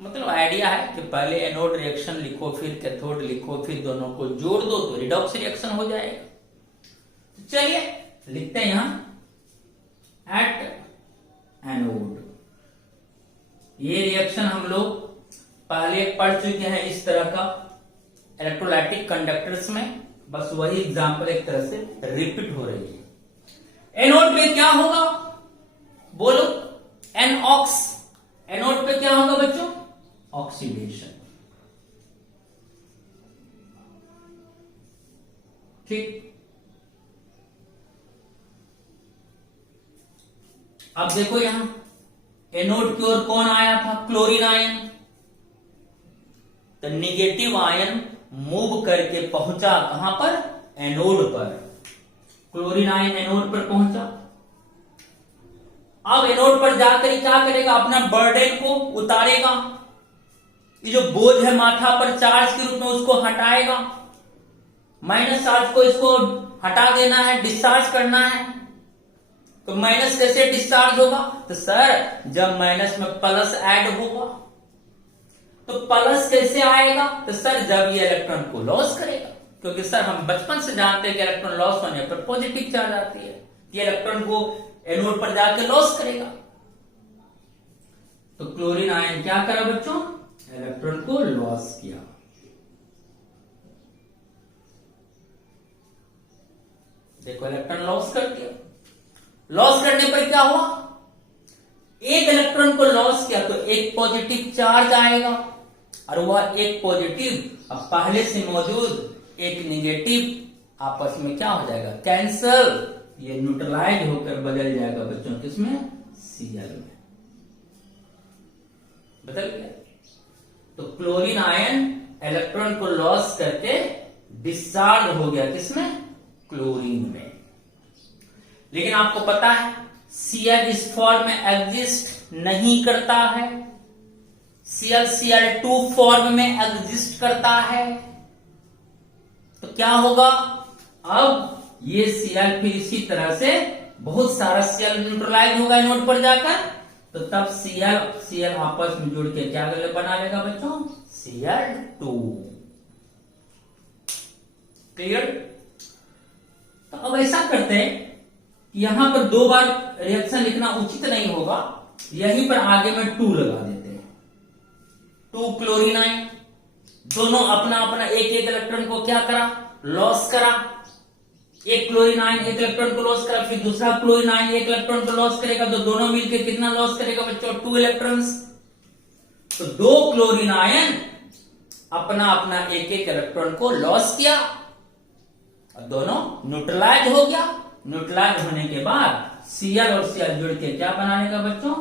मतलब आइडिया है कि पहले एनोड रिएक्शन लिखो, फिर कैथोड लिखो, फिर दोनों को जोड़ दो तो रिडॉक्स रिएक्शन हो जाएगा। तो चलिए लिखते हैं यहां एट एनोड। ये रिएक्शन हम लोग पहले पढ़ चुके हैं इस तरह का इलेक्ट्रोलाइटिक कंडक्टर्स में, बस वही एग्जांपल एक तरह से रिपीट हो रही है। एनोड पे क्या होगा बोलो? एनऑक्स। एनोड पे क्या होगा बच्चों? ऑक्सीडेशन। ठीक। अब देखो यहां एनोड की ओर कौन आया था? Chlorine ion. तो निगेटिव आयन मूव करके पहुंचा कहां पर? एनोड पर। क्लोरीन आयन एनोड पर पहुंचा। अब एनोड पर जाकर क्या करेगा? अपना बर्डन को उतारेगा, ये जो बोझ है माथा पर चार्ज के रूप में उसको हटाएगा, माइनस चार्ज को इसको हटा देना है, डिस्चार्ज करना है। तो माइनस कैसे डिस्चार्ज होगा? तो सर जब माइनस में प्लस ऐड होगा। तो प्लस कैसे आएगा? तो सर जब ये इलेक्ट्रॉन को लॉस करेगा, क्योंकि सर हम बचपन से जानते हैं कि इलेक्ट्रॉन लॉस होने पर पॉजिटिव चार्ज आती है, ये इलेक्ट्रॉन को एनोड पर जाके लॉस करेगा। तो क्लोरीन आयन क्या करा बच्चों? इलेक्ट्रॉन को लॉस किया। देखो इलेक्ट्रॉन लॉस कर दिया। लॉस करने पर क्या हुआ? एक इलेक्ट्रॉन को लॉस किया तो एक पॉजिटिव चार्ज आएगा, और वह एक पॉजिटिव अब पहले से मौजूद एक निगेटिव आपस में क्या हो जाएगा? कैंसल। ये न्यूट्रलाइज होकर बदल जाएगा बच्चों किसमें? Cl में बदल गया। तो क्लोरीन आयन इलेक्ट्रॉन को लॉस करके डिस्चार्ज हो गया किसमें? क्लोरीन में। लेकिन आपको पता है Cl इस फॉर्म में एग्जिस्ट नहीं करता है, Cl2 फॉर्म में एग्जिस्ट करता है। तो क्या होगा? अब ये Cl फिर इसी तरह से बहुत सारा Cl न्यूट्रलाइज होगा नोड पर जाकर, तो तब Cl आपस में जुड़ के क्या बना लेगा बच्चों? Cl2। क्लियर? तो अब ऐसा करते हैं कि यहां पर दो बार रिएक्शन लिखना उचित नहीं होगा, यहीं पर आगे में 2 लगा देते हैं। 2 क्लोरीन आयन, दोनों अपना अपना एक एक इलेक्ट्रॉन को क्या करा? लॉस करा। एक क्लोरीन आयन एक इलेक्ट्रॉन को लॉस करा, फिर दूसरा क्लोरीन आयन एक इलेक्ट्रॉन को लॉस करेगा, तो दोनों मिलकर कितना लॉस करेगा बच्चों? 2 इलेक्ट्रॉन्स। तो 2 क्लोरीन आयन अपना अपना एक एक इलेक्ट्रॉन को लॉस किया, और दोनों न्यूट्रलाइज हो गया। न्यूट्रलाइज होने के बाद Cl और Cl जुड़ के क्या बनाने का बच्चों?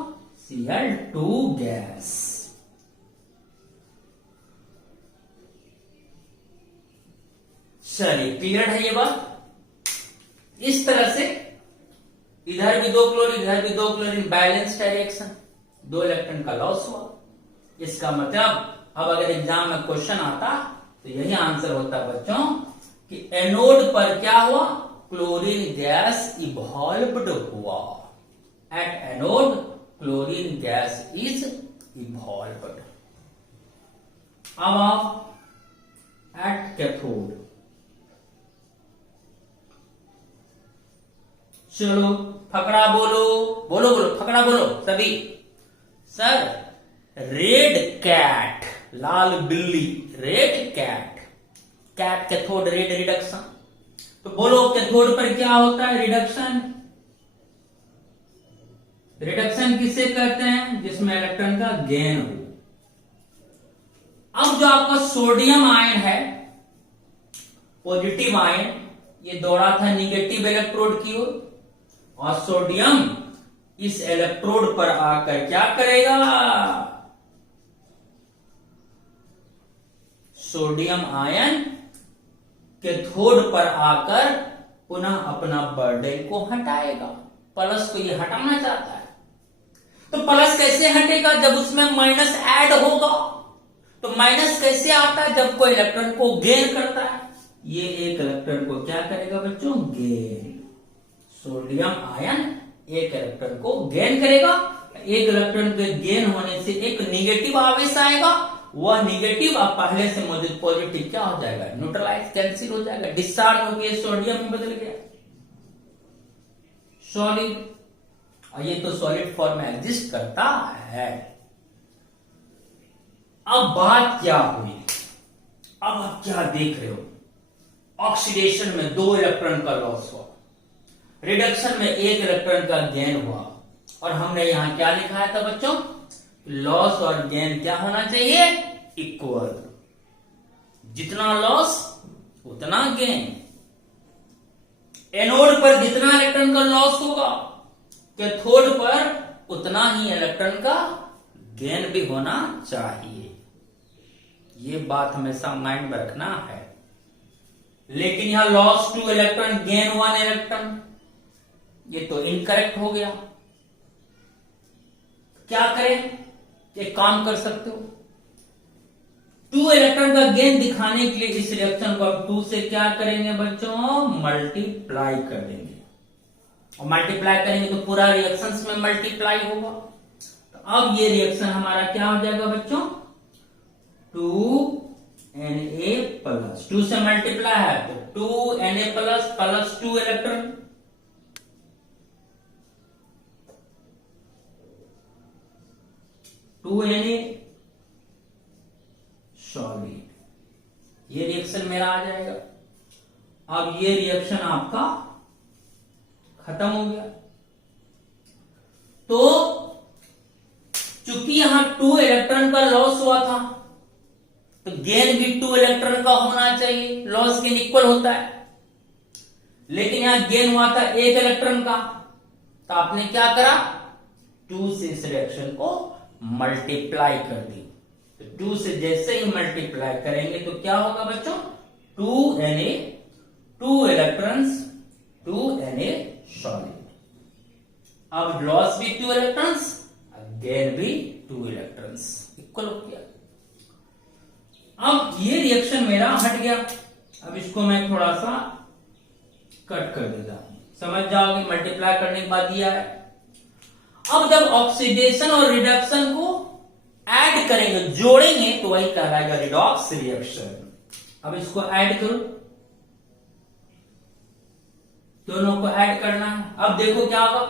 Cl2 gas. चलिए क्लियर है ये बात? इस तरह से इधर भी 2 क्लोरीन इधर भी 2 क्लोरीन, बैलेंस डायरेक्शन, 2 इलेक्ट्रॉन का लॉस हुआ। इसका मतलब अब अगर एग्जाम में क्वेश्चन आता तो यही आंसर होता बच्चों कि एनोड पर क्या हुआ? क्लोरीन गैस इवॉल्व्ड हुआ। At anode chlorine gas is evolved. अब आप एट कैथोड, चलो फकड़ा बोलो, बोलो बोलो फकड़ा बोलो सभी। सर रेड कैट, लाल बिल्ली, red cat, cat cathode red reduction. तो बोलो कैथोड पर क्या होता है? रिडक्शन। रिडक्शन किसे कहते हैं? जिसमें इलेक्ट्रॉन का गेन हो। अब जो आपका सोडियम आयन है, पॉजिटिव आयन, ये दौड़ा था निगेटिव इलेक्ट्रोड की ओर, और सोडियम इस इलेक्ट्रोड पर आकर क्या करेगा? सोडियम आयन कैथोड पर आकर पुनः अपना बर्डन को हटाएगा। प्लस को ये हटाना चाहता है। तो प्लस कैसे हटेगा? जब उसमें माइनस ऐड होगा। तो माइनस कैसे आता है? जब कोई इलेक्ट्रॉन को गेन करता है। ये एक इलेक्ट्रॉन को क्या करेगा बच्चों? गेन। सोडियम आयन एक इलेक्ट्रॉन को गेन करेगा। एक इलेक्ट्रॉन के गेन होने से एक निगेटिव आवेश आएगा, वह निगेटिव अब पहले से मौजूद पॉजिटिव क्या हो जाएगा? न्यूट्रलाइज, कैंसिल हो जाएगा, डिस्चार्ज हो गया, सोडियम में बदल गया सॉलिड। और ये तो सॉलिड फॉर्म में एग्जिस्ट करता है। अब बात क्या हुई, अब आप क्या देख रहे हो, ऑक्सीडेशन में 2 इलेक्ट्रॉन का लॉस हुआ, रिडक्शन में 1 इलेक्ट्रॉन का गेन हुआ, और हमने यहां क्या लिखा था बच्चों, लॉस और गेन क्या होना चाहिए, इक्वल, जितना लॉस उतना गेन। एनोड पर जितना इलेक्ट्रॉन का लॉस होगा, कैथोड पर उतना ही इलेक्ट्रॉन का गेन भी होना चाहिए। ये बात हमेशा माइंड में रखना है। लेकिन यहां लॉस 2 इलेक्ट्रॉन, गेन 1 इलेक्ट्रॉन, ये तो इनकरेक्ट हो गया। क्या करें, एक काम कर सकते हो, 2 इलेक्ट्रॉन का गेन दिखाने के लिए इस रिएक्शन को अब 2 से क्या करेंगे बच्चों, मल्टीप्लाई कर देंगे, और मल्टीप्लाई करेंगे तो पूरा रिएक्शन में मल्टीप्लाई होगा। तो अब ये रिएक्शन हमारा क्या हो जाएगा बच्चों, 2Na प्लस, 2 से मल्टीप्लाई है तो 2Na plus plus 2 electron, solid, ये रिएक्शन मेरा आ जाएगा। अब ये रिएक्शन आपका खत्म हो गया। तो चूंकि यहां 2 इलेक्ट्रॉन का लॉस हुआ था, तो गेन भी 2 इलेक्ट्रॉन का होना चाहिए, लॉस गेन इक्वल होता है। लेकिन यहां गेन हुआ था 1 इलेक्ट्रॉन का, तो आपने क्या करा, 2 से इस रिएक्शन को मल्टीप्लाई कर दी। तो 2 से जैसे ही मल्टीप्लाई करेंगे तो क्या होगा बच्चों, 2Na, 2 इलेक्ट्रॉन्स, 2Na सॉलिड। अब लॉस भी 2 इलेक्ट्रॉन्स, गेन भी 2 इलेक्ट्रॉन्स, इक्वल हो गया। अब ये रिएक्शन मेरा हट गया। अब इसको मैं थोड़ा सा कट कर देता हूं, समझ जाओगे मल्टीप्लाई करने के बाद दिया है। अब जब ऑक्सीडेशन और रिडक्शन को ऐड करेंगे, जोड़ेंगे, तो वही कहलाएगा रिडॉक्स रिएक्शन। अब इसको ऐड करो, दोनों को ऐड करना है। अब देखो क्या होगा,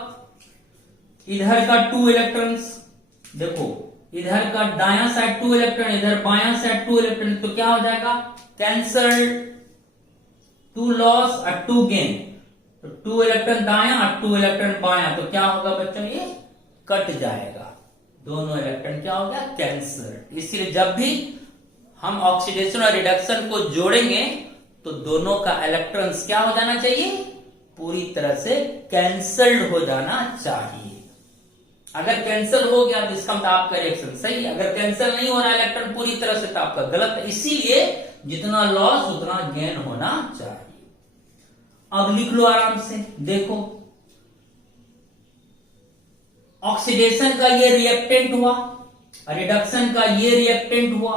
इधर का 2 इलेक्ट्रॉन्स, देखो इधर का दायां साइड 2 इलेक्ट्रॉन, इधर बायां साइड 2 इलेक्ट्रॉन, तो क्या हो जाएगा, कैंसल, 2 लॉस और 2 गेन, तो 2 इलेक्ट्रॉन दायां और 2 इलेक्ट्रॉन बायां, तो क्या होगा बच्चों, ये कट जाएगा, दोनों इलेक्ट्रॉन क्या हो गया, कैंसल। इसलिए जब भी हम ऑक्सीडेशन और रिडक्शन को जोड़ेंगे तो दोनों का इलेक्ट्रॉन्स क्या हो जाना चाहिए, पूरी तरह से कैंसल्ड हो जाना चाहिए। अगर कैंसिल हो गया तो इसका मतलब आपका रिएक्शन सही है, अगर कैंसिल नहीं हो रहा इलेक्ट्रॉन पूरी तरह से तो आपका गलत है। इसीलिए जितना लॉस उतना गेन होना चाहिए। अब लिख लो आराम से, देखो ऑक्सीडेशन का ये रिएक्टेंट हुआ, रिडक्शन का ये रिएक्टेंट हुआ,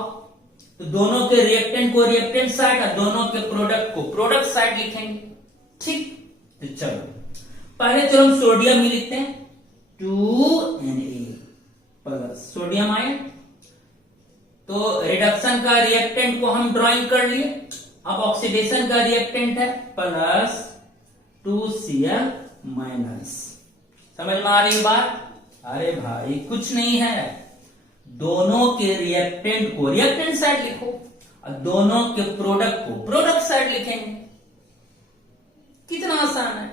तो दोनों के रिएक्टेंट को रिएक्टेंट साइड और दोनों के प्रोडक्ट को प्रोडक्ट साइड लिखेंगे, ठीक। तो चलो पहले चलो हम सोडियम ही लिखते हैं, 2Na प्लस सोडियम आयन। तो रिडक्शन का रिएक्टेंट को हम ड्राइंग कर लिए। अब ऑक्सीडेशन का रिएक्टेंट है प्लस 2Cl माइनस। समझ में आ रही बात? अरे भाई कुछ नहीं है, दोनों के रिएक्टेंट को रिएक्टेंट साइड लिखो और दोनों के प्रोडक्ट को प्रोडक्ट साइड लिखेंगे। कितना आसान है।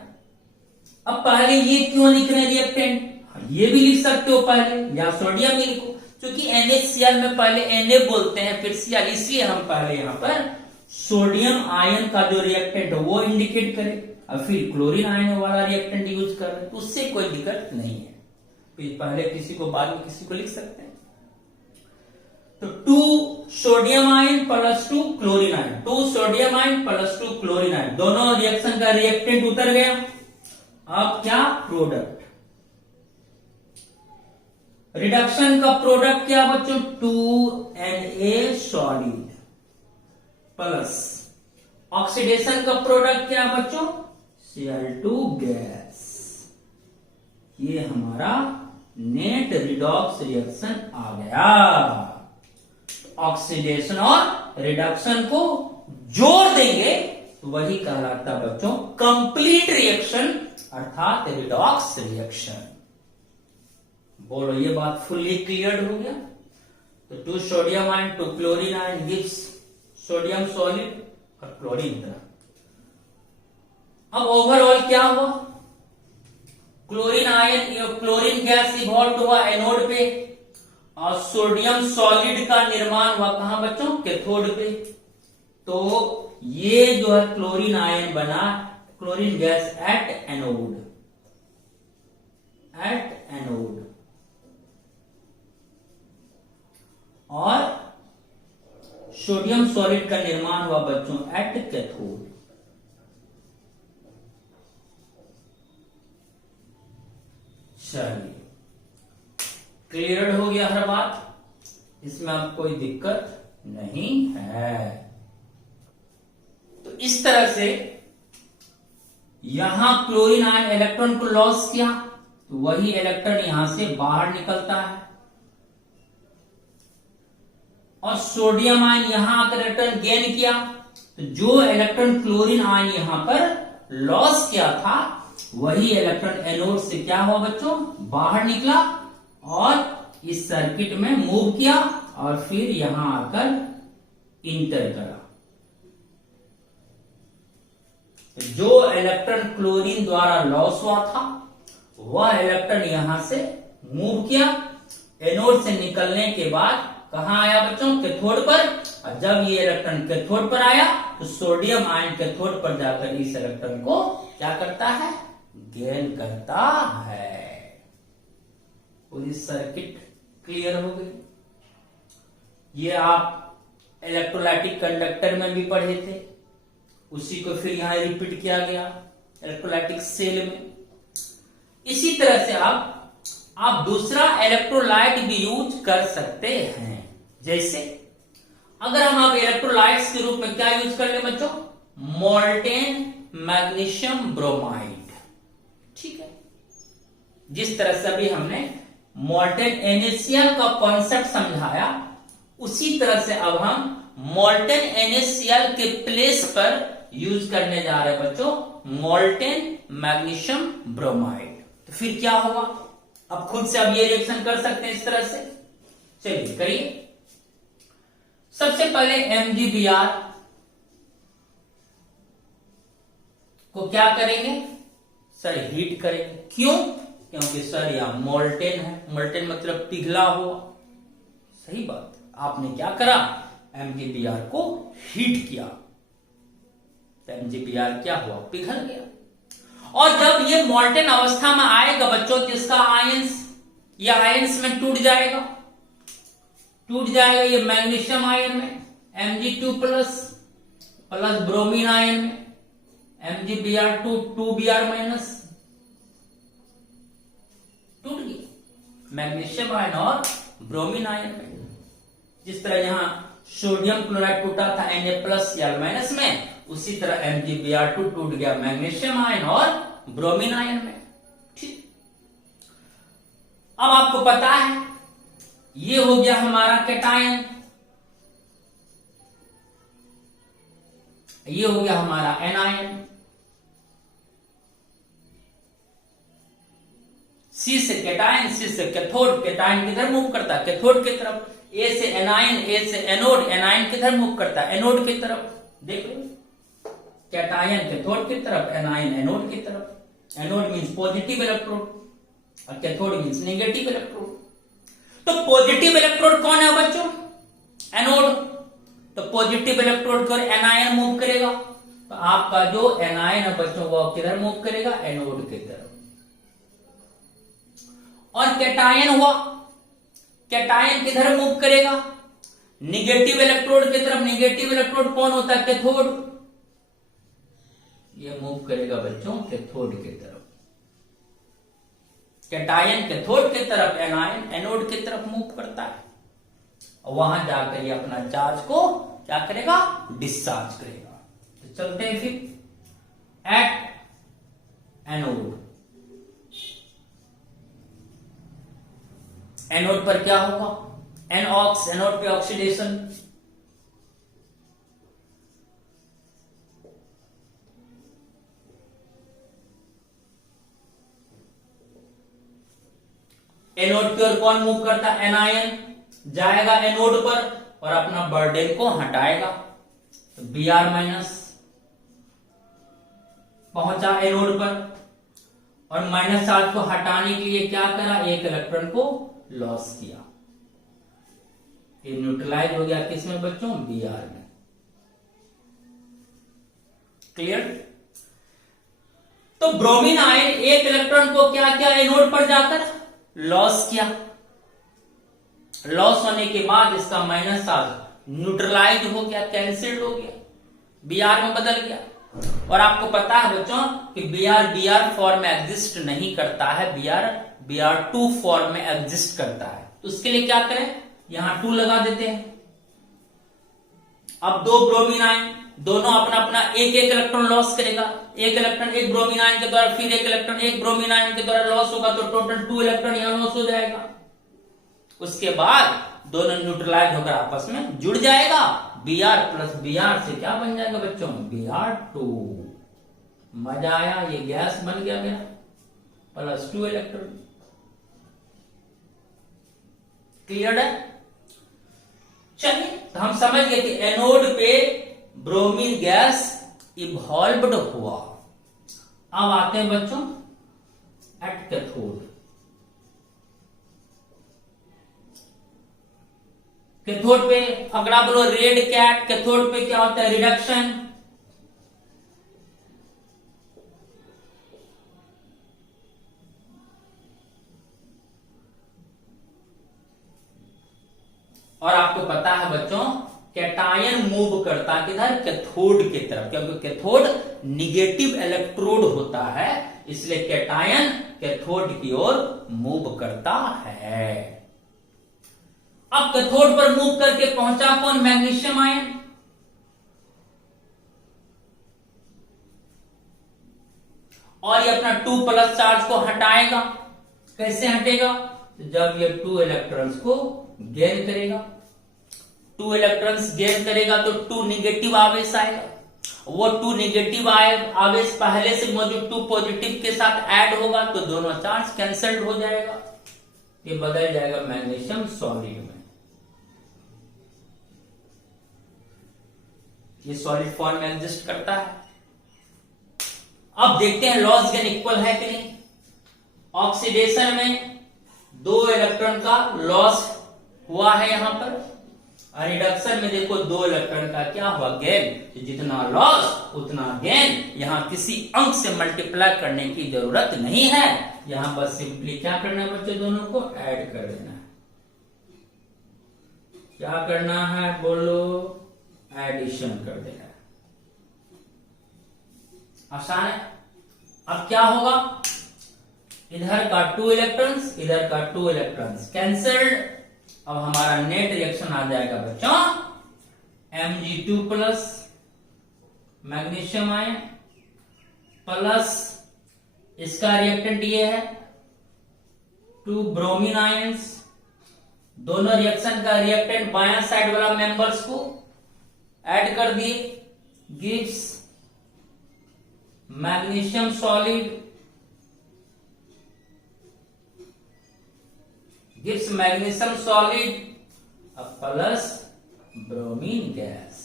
अब पहले ये क्यों लिख रहे हैं रिएक्टेंट, ये भी लिख सकते हो पहले, या सोडियम भी लिखो, क्योंकि NaCl में पहले Na बोलते हैं फिर Cl, इसलिए हम पहले यहां पर सोडियम आयन का जो रिएक्टेंट है वो इंडिकेट करें और फिर क्लोरीन आयन वाला रिएक्टेंट यूज कर रहे हैं, तो उससे कोई दिक्कत नहीं है। फिर पहले किसी को बाद में किसी को लिख सकते हैं। तो 2 sodium ion plus 2 chlorine ion, 2 sodium ion plus 2 chlorine ion, दोनों रिएक्शन का रिएक्टेंट उतर गया। अब क्या, प्रोडक्ट। रिडक्शन का प्रोडक्ट क्या बच्चों, 2Na सॉलिड प्लस ऑक्सीडेशन का प्रोडक्ट क्या बच्चों, Cl2 गैस। ये हमारा नेट रिडॉक्स रिएक्शन आ गया। ऑक्सीडेशन और रिडक्शन को जोड़ देंगे तो वही कहलाता बच्चों कंप्लीट रिएक्शन अर्थात रिडॉक्स रिएक्शन। बोलो ये बात फुल्ली क्लियर हो गया। तो 2 sodium ion 2 chlorine ion gives sodium solid और क्लोरीन तरह। अब ओवरऑल क्या हुआ, क्लोरीन गैस इवॉल्व हुआ एनोड पे और सोडियम सॉलिड का निर्माण हुआ कहां बच्चों, कैथोड पे। तो ये जो है क्लोरीन आयन बना, क्लोरीन गैस एट एनोड, और सोडियम सॉलिड का निर्माण हुआ बच्चों एट कैथोड। चलिए, क्लियर हो गया हर बात, इसमें अब कोई दिक्कत नहीं है। तो इस तरह से यहां क्लोरीन आयन इलेक्ट्रॉन को लॉस किया तो वही इलेक्ट्रॉन यहां से बाहर निकलता है, और सोडियम आयन यहां आकर इलेक्ट्रॉन गेन किया तो जो इलेक्ट्रॉन क्लोरीन आयन यहां पर लॉस किया था वही इलेक्ट्रॉन एनोड से क्या हुआ बच्चों, बाहर निकला और इस सर्किट में मूव किया और फिर यहां आकर इंटर करा। जो इलेक्ट्रॉन क्लोरीन द्वारा लॉस हुआ था वह इलेक्ट्रॉन यहां से मूव किया, एनोड से निकलने के बाद कहां आया बच्चों, कैथोड पर। और जब ये इलेक्ट्रॉन कैथोड पर आया तो सोडियम आयन कैथोड पर जाकर इस इलेक्ट्रॉन को क्या करता है, गेन करता है। पूरी सर्किट क्लियर हो गई। ये आप इलेक्ट्रोलाइटिक कंडक्टर में भी पढ़े थे, उसी को फिर यहां रिपीट किया गया इलेक्ट्रोलाइटिक सेल में। इसी तरह से आप दूसरा इलेक्ट्रोलाइट भी यूज कर सकते हैं। जैसे अगर हम आप इलेक्ट्रोलाइट्स के रूप में क्या यूज कर ले बच्चों, मोल्टेन मैग्नीशियम ब्रोमाइड। ठीक है, जिस तरह से अभी हमने मोल्टेन NaCl का कॉन्सेप्ट समझाया, उसी तरह से अब हम मोल्टेन NaCl के प्लेस पर यूज करने जा रहे हैं बच्चों मोल्टेन मैग्नीशियम ब्रोमाइड। तो फिर क्या होगा, अब खुद से अब ये रिएक्शन कर सकते हैं इस तरह से। चलिए करिए। सबसे पहले MgBr को क्या करेंगे सर, हीट करेंगे। क्यों, क्योंकि सर यहां मोल्टेन है, मोल्टेन मतलब पिघला हुआ। सही बात, आपने क्या करा, MgBr को हीट किया तो MgBr क्या हुआ, पिघल गया। और जब ये मोल्टेन अवस्था में आएगा बच्चों तो इसका आयंस, ये आयंस में टूट जाएगा ये मैग्नीशियम आयन में Mg2 प्लस ब्रोमीन आयन में MgBr2 2Br माइनस, टूट गया मैग्नीशियम आयन और ब्रोमीन आयन में। जिस तरह यहां सोडियम क्लोराइड टूटा था Na प्लस या माइनस में, उसी तरह MgBr2 टूट गया मैग्नीशियम आयन और ब्रोमीन आयन में। ठीक, अब आपको पता है ये हो गया हमारा कैटायन, ये हो गया हमारा एनायन। C से कैटायन, C से कैथोड, कैटायन किधर मूव करता है, कैथोड की तरफ। A से एनायन, A से एनोड, एनायन किधर मूव करता है, एनोड की तरफ। देख लो, कैटायन कैथोड की तरफ, एनायन एनोड की तरफ। एनोड मींस पॉजिटिव इलेक्ट्रोड और कैथोड मींस नेगेटिव इलेक्ट्रोड। तो पॉजिटिव इलेक्ट्रोड कौन है बच्चों, एनोड। तो पॉजिटिव इलेक्ट्रोड को एनायन मूव करेगा, तो आपका जो एनायन है बच्चों वो किधर मूव करेगा, एनोड की तरफ। और कैटायन हुआ, कैटायन किधर मूव करेगा, निगेटिव इलेक्ट्रोड की तरफ। निगेटिव इलेक्ट्रोड कौन होता है, कैथोड। ये मूव करेगा बच्चों कैथोड की तरफ। कैटायन कैथोड की तरफ, एनायन एनोड की तरफ मूव करता है, और वहां जाकर ये अपना चार्ज को क्या करेगा, डिस्चार्ज करेगा। तो चलते हैं फिर एट एनोड। एनोड पर क्या होगा, एनऑक्स, एनोड पे ऑक्सीडेशन। एनोड की ओर कौन मूव करता है, एनायन। जाएगा एनोड पर और अपना बर्डन को हटाएगा। तो Br माइनस पहुंचा एनोड पर और माइनस चार्ज को हटाने के लिए क्या करा, एक इलेक्ट्रॉन को लॉस किया। ये न्यूट्रलाइज हो गया किसमें बच्चों, Br में। क्लियर। तो ब्रोमीन आयन एक इलेक्ट्रॉन को क्या किया, एनोड पर जाकर लॉस किया। लॉस होने के बाद इसका माइनस चार्ज न्यूट्रलाइज हो गया, कैंसिल्ड हो गया, Br में बदल गया। और आपको पता है बच्चों कि Br फॉर्म में एग्जिस्ट नहीं करता है, Br2 फॉर्म में एग्जिस्ट करता है। तो उसके लिए क्या करें, यहां 2 लगा देते हैं। अब दो ब्रोमीन आयन दोनों अपना अपना एक एक इलेक्ट्रॉन लॉस करेगा। एक इलेक्ट्रॉन एक ब्रोमीन आयन के द्वारा, फिर एक इलेक्ट्रॉन एक ब्रोमीन आयन के द्वारा लॉस होगा, तो टोटल 2 इलेक्ट्रॉन यहां लॉस हो जाएगा। उसके बाद दोनों न्यूट्रलाइज होकर आपस में जुड़ जाएगा। Br प्लस Br से क्या बन जाएगा बच्चों, Br2। मजा आया, ये गैस बन गया मेरा, प्लस 2 इलेक्ट्रॉन। क्लियर है। चलिए तो हम समझ गए कि एनोड पे ब्रोमीन गैस इवॉल्व्ड हुआ। अब आते हैं बच्चों एट कैथोड। कैथोड पे फकड़ा बोलो रेड कैट। कैथोड पे क्या होता है, रिडक्शन। और आपको पता है बच्चों कैटायन मूव करता किधर, कैथोड की तरफ, क्योंकि कैथोड निगेटिव इलेक्ट्रोड होता है, इसलिए कैटायन कैथोड की ओर मूव करता है। अब कैथोड पर मूव करके पहुंचा कौन, मैग्नीशियम आयन। और ये अपना 2 प्लस चार्ज को हटाएगा। कैसे हटेगा, जब ये 2 इलेक्ट्रॉन्स को गेन करेगा। 2 इलेक्ट्रॉन्स गेन करेगा तो 2 निगेटिव आवेश आएगा। वो 2 निगेटिव आवेश पहले से मौजूद 2 पॉजिटिव के साथ ऐड होगा, तो दोनों चार्ज कैंसल्ड हो जाएगा। ये बदल जाएगा मैग्नीशियम सॉलिड में। ये सॉलिड फॉर्म में एग्जिस्ट करता है। अब देखते हैं लॉस गेन इक्वल है कि नहीं। ऑक्सीडेशन में 2 इलेक्ट्रॉन का लॉस हुआ है यहां पर, और रिडक्शन में देखो 2 इलेक्ट्रॉन का क्या हुआ, गेन। तो जितना लॉस उतना गेन। यहां किसी अंक से मल्टीप्लाई करने की जरूरत नहीं है, यहां बस सिंपली क्या करना है बच्चों, दोनों को ऐड कर देना है। क्या करना है बोलो, एडिशन कर देना है। आसान है। अब क्या होगा, इधर का 2 इलेक्ट्रॉन्स, इधर का 2 इलेक्ट्रॉन्स कैंसल्ड। अब हमारा नेट रिएक्शन आ जाएगा बच्चों Mg2 plus magnesium ion plus इसका रिएक्टेंट ये है 2 ब्रोमीन आयंस। दोनों रिएक्शन का रिएक्टेंट बायां साइड वाला मेंबर्स को ऐड कर दिए, gives magnesium solid, gives magnesium solid plus bromine gas.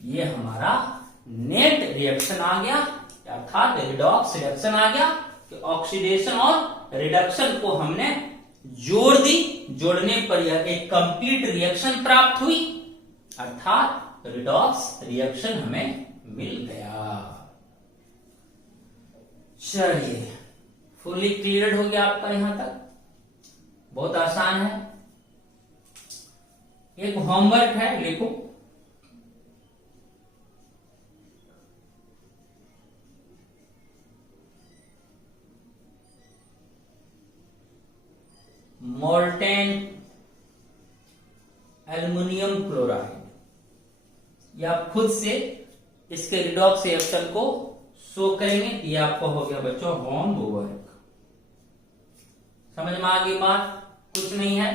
ये हमारा नेट रिएक्शन आ गया, अर्थात रिडॉक्स रिएक्शन आ गया कि ऑक्सीडेशन और रिडक्शन को हमने जोड़ दी। जोड़ने पर यह एक कंप्लीट रिएक्शन प्राप्त हुई, अर्थात रिडॉक्स रिएक्शन हमें मिल गया। चलिए फुली क्लियर हो गया आपका यहां तक, बहुत आसान है। एक होमवर्क है, लिखो मोल्टेन एल्युमिनियम क्लोराइड। या आप खुद से इसके रिडॉक्स रिएक्शन को शो करेंगे। ये आपको हो गया बच्चों होमवर्क। समझ में आ गई बात, कुछ नहीं है।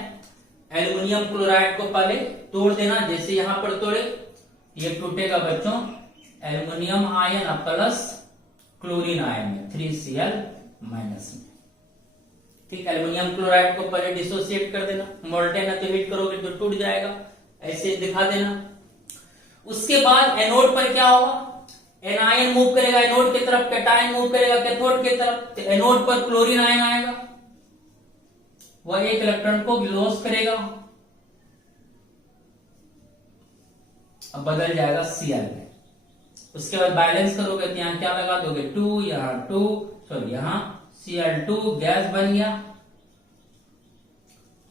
एल्युमिनियम क्लोराइड को पहले तोड़ देना, जैसे यहां पर तोड़े ये टूटेगा बच्चों aluminium ion plus chlorine ion में 3Cl माइनस में। ठीक, एल्युमिनियम क्लोराइड को पहले डिसोसिएट कर देना, मोल्टेन है तो हीट करोगे तो टूट जाएगा, ऐसे दिखा देना। उसके बाद एनोड पर क्या होगा, एनायन मूव करेगा एनोड की तरफ, कैटायन मूव करेगा कैथोड की तरफ, तो एनोड पर क्लोरीन आयन आएगा, वह एक इलेक्ट्रॉन को लॉस करेगा, अब बदल जाएगा Cl में। उसके बाद बैलेंस करोगे तो यहां क्या लगा दोगे 2, यहां 2, सॉरी यहां Cl2 गैस बन गया।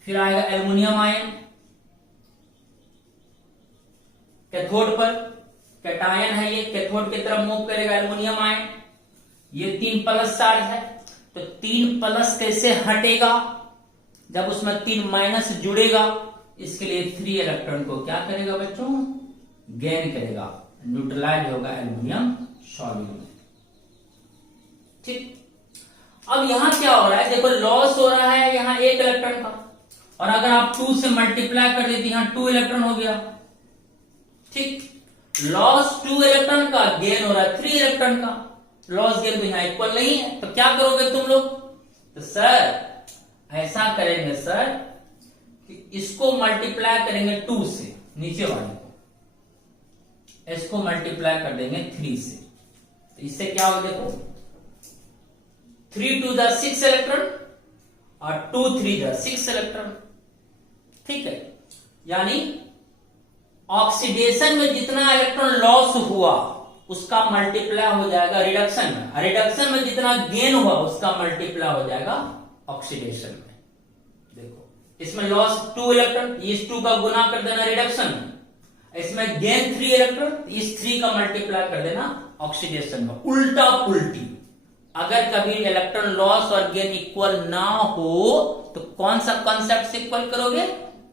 फिर आएगा एल्युमिनियम आयन कैथोड पर, कैटायन है ये, कैथोड की तरफ मूव करेगा एल्युमिनियम आयन, ये 3 प्लस चार्ज है, तो 3 प्लस कैसे हटेगा, जब उसमें 3 माइनस जुड़ेगा, इसके लिए 3 इलेक्ट्रॉन को क्या करेगा बच्चों, गेन करेगा, न्यूट्रलाइज होगा एल्युमिनियम सॉल्यूट में। ठीक, अब यहां क्या हो रहा है, देखो लॉस हो रहा है यहां 1 इलेक्ट्रॉन का, और अगर आप 2 से मल्टीप्लाई कर देते यहां 2 इलेक्ट्रॉन हो गया। ठीक, लॉस 2 इलेक्ट्रॉन का, गेन हो रहा है 3 इलेक्ट्रॉन का, लॉस गेन तो यहां इक्वल नहीं है, तो क्या करोगे तुम लोग, तो सर ऐसा करेंगे सर कि इसको मल्टीप्लाई करेंगे 2 से, नीचे वाले को, इसको मल्टीप्लाई कर देंगे 3 से, तो इससे क्या हो, देखो 3 to the 6 इलेक्ट्रॉन और 2 3 the 6 इलेक्ट्रॉन। ठीक है, यानी ऑक्सीडेशन में जितना इलेक्ट्रॉन लॉस हुआ उसका मल्टीप्लाई हो जाएगा रिडक्शन में, और रिडक्शन में जितना गेन हुआ उसका मल्टीप्लाई हो जाएगा ऑक्सीडेशन में। देखो इसमें लॉस 2 इलेक्ट्रॉन, इस 2 का गुना कर देना रिडक्शन में, इसमें गेन 3 इलेक्ट्रॉन, इस 3 का मल्टीप्लाई कर देना ऑक्सीडेशन में। उल्टा पुल्टी, अगर कभी इलेक्ट्रॉन लॉस और गेन इक्वल ना हो तो कौन सा कॉन्सेप्ट से इक्वल करोगे,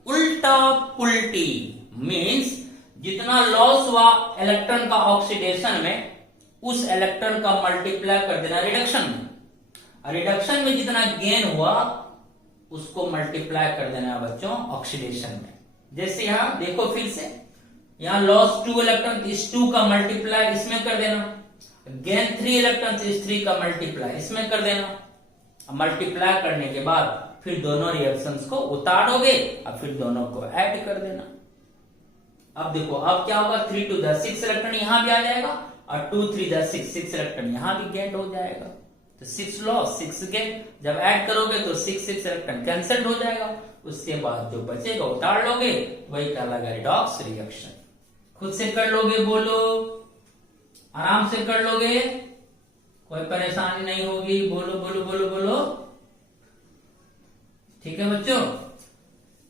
उल्टा पुल्टी। मीन्स जितना लॉस हुआ इलेक्ट्रॉन का ऑक्सीडेशन में, उस इलेक्ट्रॉन का मल्टीप्लाई कर देना रिडक्शन में, और रिडक्शन में जितना गेन हुआ उसको मल्टीप्लाई कर देना बच्चों ऑक्सीडेशन में। जैसे यहां देखो फिर से, यहां लॉस 2 इलेक्ट्रॉन, इस 2 का मल्टीप्लाई इसमें कर देना, गेन 3 इलेक्ट्रॉन, इस 3 का मल्टीप्लाई इसमें कर देना। मल्टीप्लाई करने के बाद फिर दोनों रिएक्शंस को उतारोगे और फिर दोनों को ऐड कर देना। अब देखो अब क्या होगा, 3 to the 6 इलेक्ट्रॉन यहां भी आ जाएगा, और 2 3 the 6 इलेक्ट्रॉन यहां भी गेन हो जाएगा, तो 6 लॉस 6 गेन, जब ऐड करोगे तो 6 इलेक्ट्रॉन कैंसिल हो जाएगा। उसके बाद जो बचेगा उतार लोगे, वही कहलाएगा रिडॉक्स रिएक्शन। खुद से कर लोगे, बोलो आराम से कर लोगे, कोई परेशानी नहीं होगी, बोलो बोलो बोलो बोलो। ठीक है बच्चों,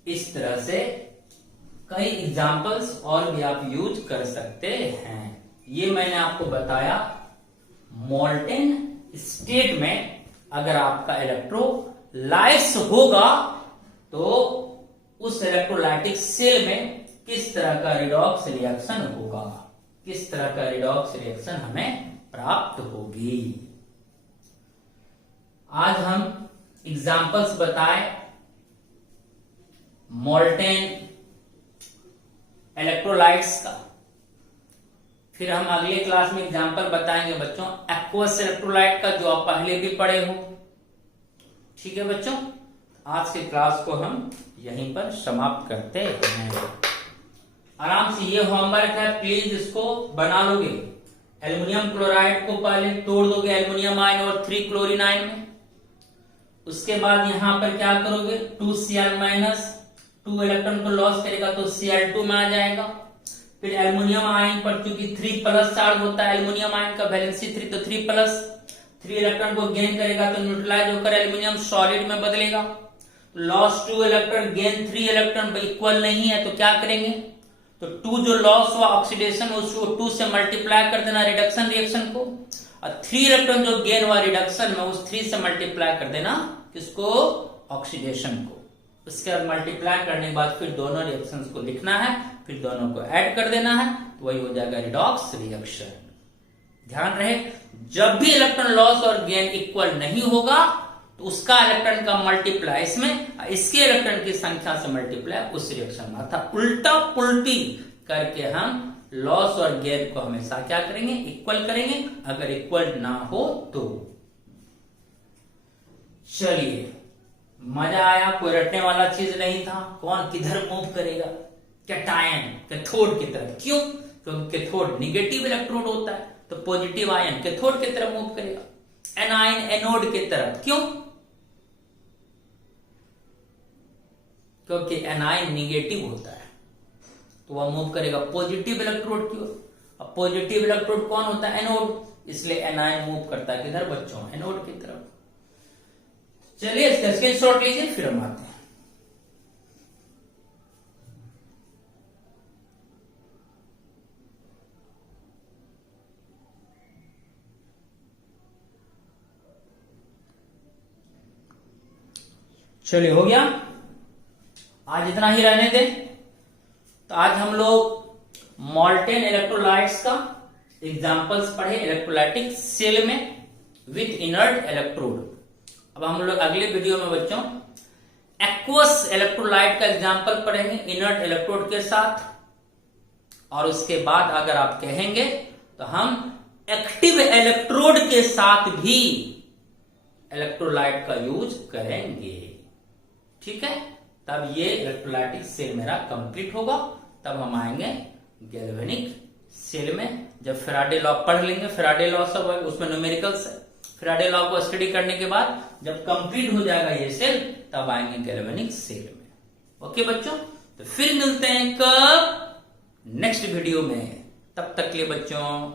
इस तरह से कई एग्जाम्पल्स और भी आप यूज कर सकते हैं। ये मैंने आपको बताया मोल्टेन स्टेट में अगर आपका इलेक्ट्रोलाइट्स होगा तो उस इलेक्ट्रोलाइटिक सेल में किस तरह का रिडॉक्स रिएक्शन होगा, किस तरह का रिडॉक्स रिएक्शन हमें प्राप्त होगी। आज हम एग्जाम्पल्स बताए मोल्टेन इलेक्ट्रोलाइट्स का, फिर हम अगले क्लास में एग्जाम्पल बताएंगे बच्चों एक्वस इलेक्ट्रोलाइट का, जो आप पहले भी पढ़े हो। ठीक है बच्चों, आज के क्लास को हम यहीं पर समाप्त करते हैं। आराम से ये होमवर्क है, प्लीज इसको बना लोगे। एल्युमिनियम क्लोराइड को पहले तोड़ दोगे एल्युमिनियम आयन और 3 क्लोरीन आयन में। उसके बाद यहां पर क्या करोगे, 2Cl माइनस, 2 इलेक्ट्रॉन को लॉस करेगा तो Cl2 में आ जाएगा। फिर एल्युमिनियम आयन पर चूंकि 3 प्लस चार्ज होता है, एल्युमिनियम आयन का वैलेंसी 3 तो 3 प्लस, 3 इलेक्ट्रॉन को गेन करेगा तो न्यूट्रलाइज होकर एल्युमिनियम सॉलिड में बदलेगा। Loss 2 electron, gain 3 electron equal नहीं है तो क्या करेंगे, तो 2 जो लॉस हुआ ऑक्सीडेशन, उसको 2 से मल्टीप्लाई कर देना रिडक्शन रिएक्शन को, और 3 इलेक्ट्रॉन जो गेन हुआ रिडक्शन में उस 3 से मल्टीप्लाई कर देना किसको, ऑक्सीडेशन को। उसके बाद मल्टीप्लाई करने के बाद फिर दोनों रिएक्शंस को लिखना है, फिर दोनों को ऐड कर देना है, तो वही हो जाएगा रिडॉक्स रिएक्शन। ध्यान रहे, जब भी इलेक्ट्रॉन लॉस और गेन इक्वल नहीं होगा तो उसका इलेक्ट्रॉन का मल्टीप्लाई इसमें, इसके इलेक्ट्रॉन की संख्या से मल्टीप्लाई उस रिएक्शन में, अर्थात उल्टा पुल्टी करके हम लॉस और गेन को हमेशा क्या करेंगे, इक्वल करेंगे। अगर इक्वल ना हो तो चलिए, मजा आया, कोई रटने वाला चीज नहीं था। कौन किधर मूव करेगा? कैटायन कैथोड की तरफ। क्यों? क्योंकि कैथोड निगेटिव इलेक्ट्रोड होता है, तो पॉजिटिव आयन कैथोड की तरफ मूव करेगा। एनायन एनोड की तरफ। क्यों? क्योंकि एनायन निगेटिव होता है, तो वह मूव करेगा पॉजिटिव इलेक्ट्रोड की ओर। अब पॉजिटिव इलेक्ट्रोड कौन होता है? एनोड, इसलिए एनायन मूव करता है किधर बच्चों? एनोड की तरफ। चलिए इसका स्क्रीनशॉट लीजिए, फिर हम आते हैं। चलिए, हो गया, आज इतना ही रहने दें। तो आज हम लोग मॉल्टेन इलेक्ट्रोलाइट्स का एग्जांपल्स पढ़े इलेक्ट्रोलाइटिक सेल में विथ इनर्ट इलेक्ट्रोड। अब हम लोग अगले वीडियो में बच्चों एक्वस इलेक्ट्रोलाइट का एग्जांपल पढ़ेंगे इनर्ट इलेक्ट्रोड के साथ, और उसके बाद अगर आप कहेंगे तो हम एक्टिव इलेक्ट्रोड के साथ भी इलेक्ट्रोलाइट का यूज करेंगे। ठीक है, तब ये इलेक्ट्रोलाइटिक सेल मेरा कंप्लीट होगा। तब हम आएंगे गैल्वेनिक सेल में, जब फैराडे लॉ पढ़ लेंगे। फैराडे लॉ सब है, उसमें न्यूमेरिकल्स है। फैराडे लॉ को स्टडी करने के बाद जब कंप्लीट हो जाएगा ये सेल, तब आएंगे गैल्वेनिक सेल में। ओके बच्चों, तो फिर मिलते हैं कब? नेक्स्ट वीडियो में। तब तक के लिए बच्चों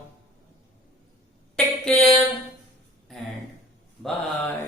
टेक केयर एंड बाय।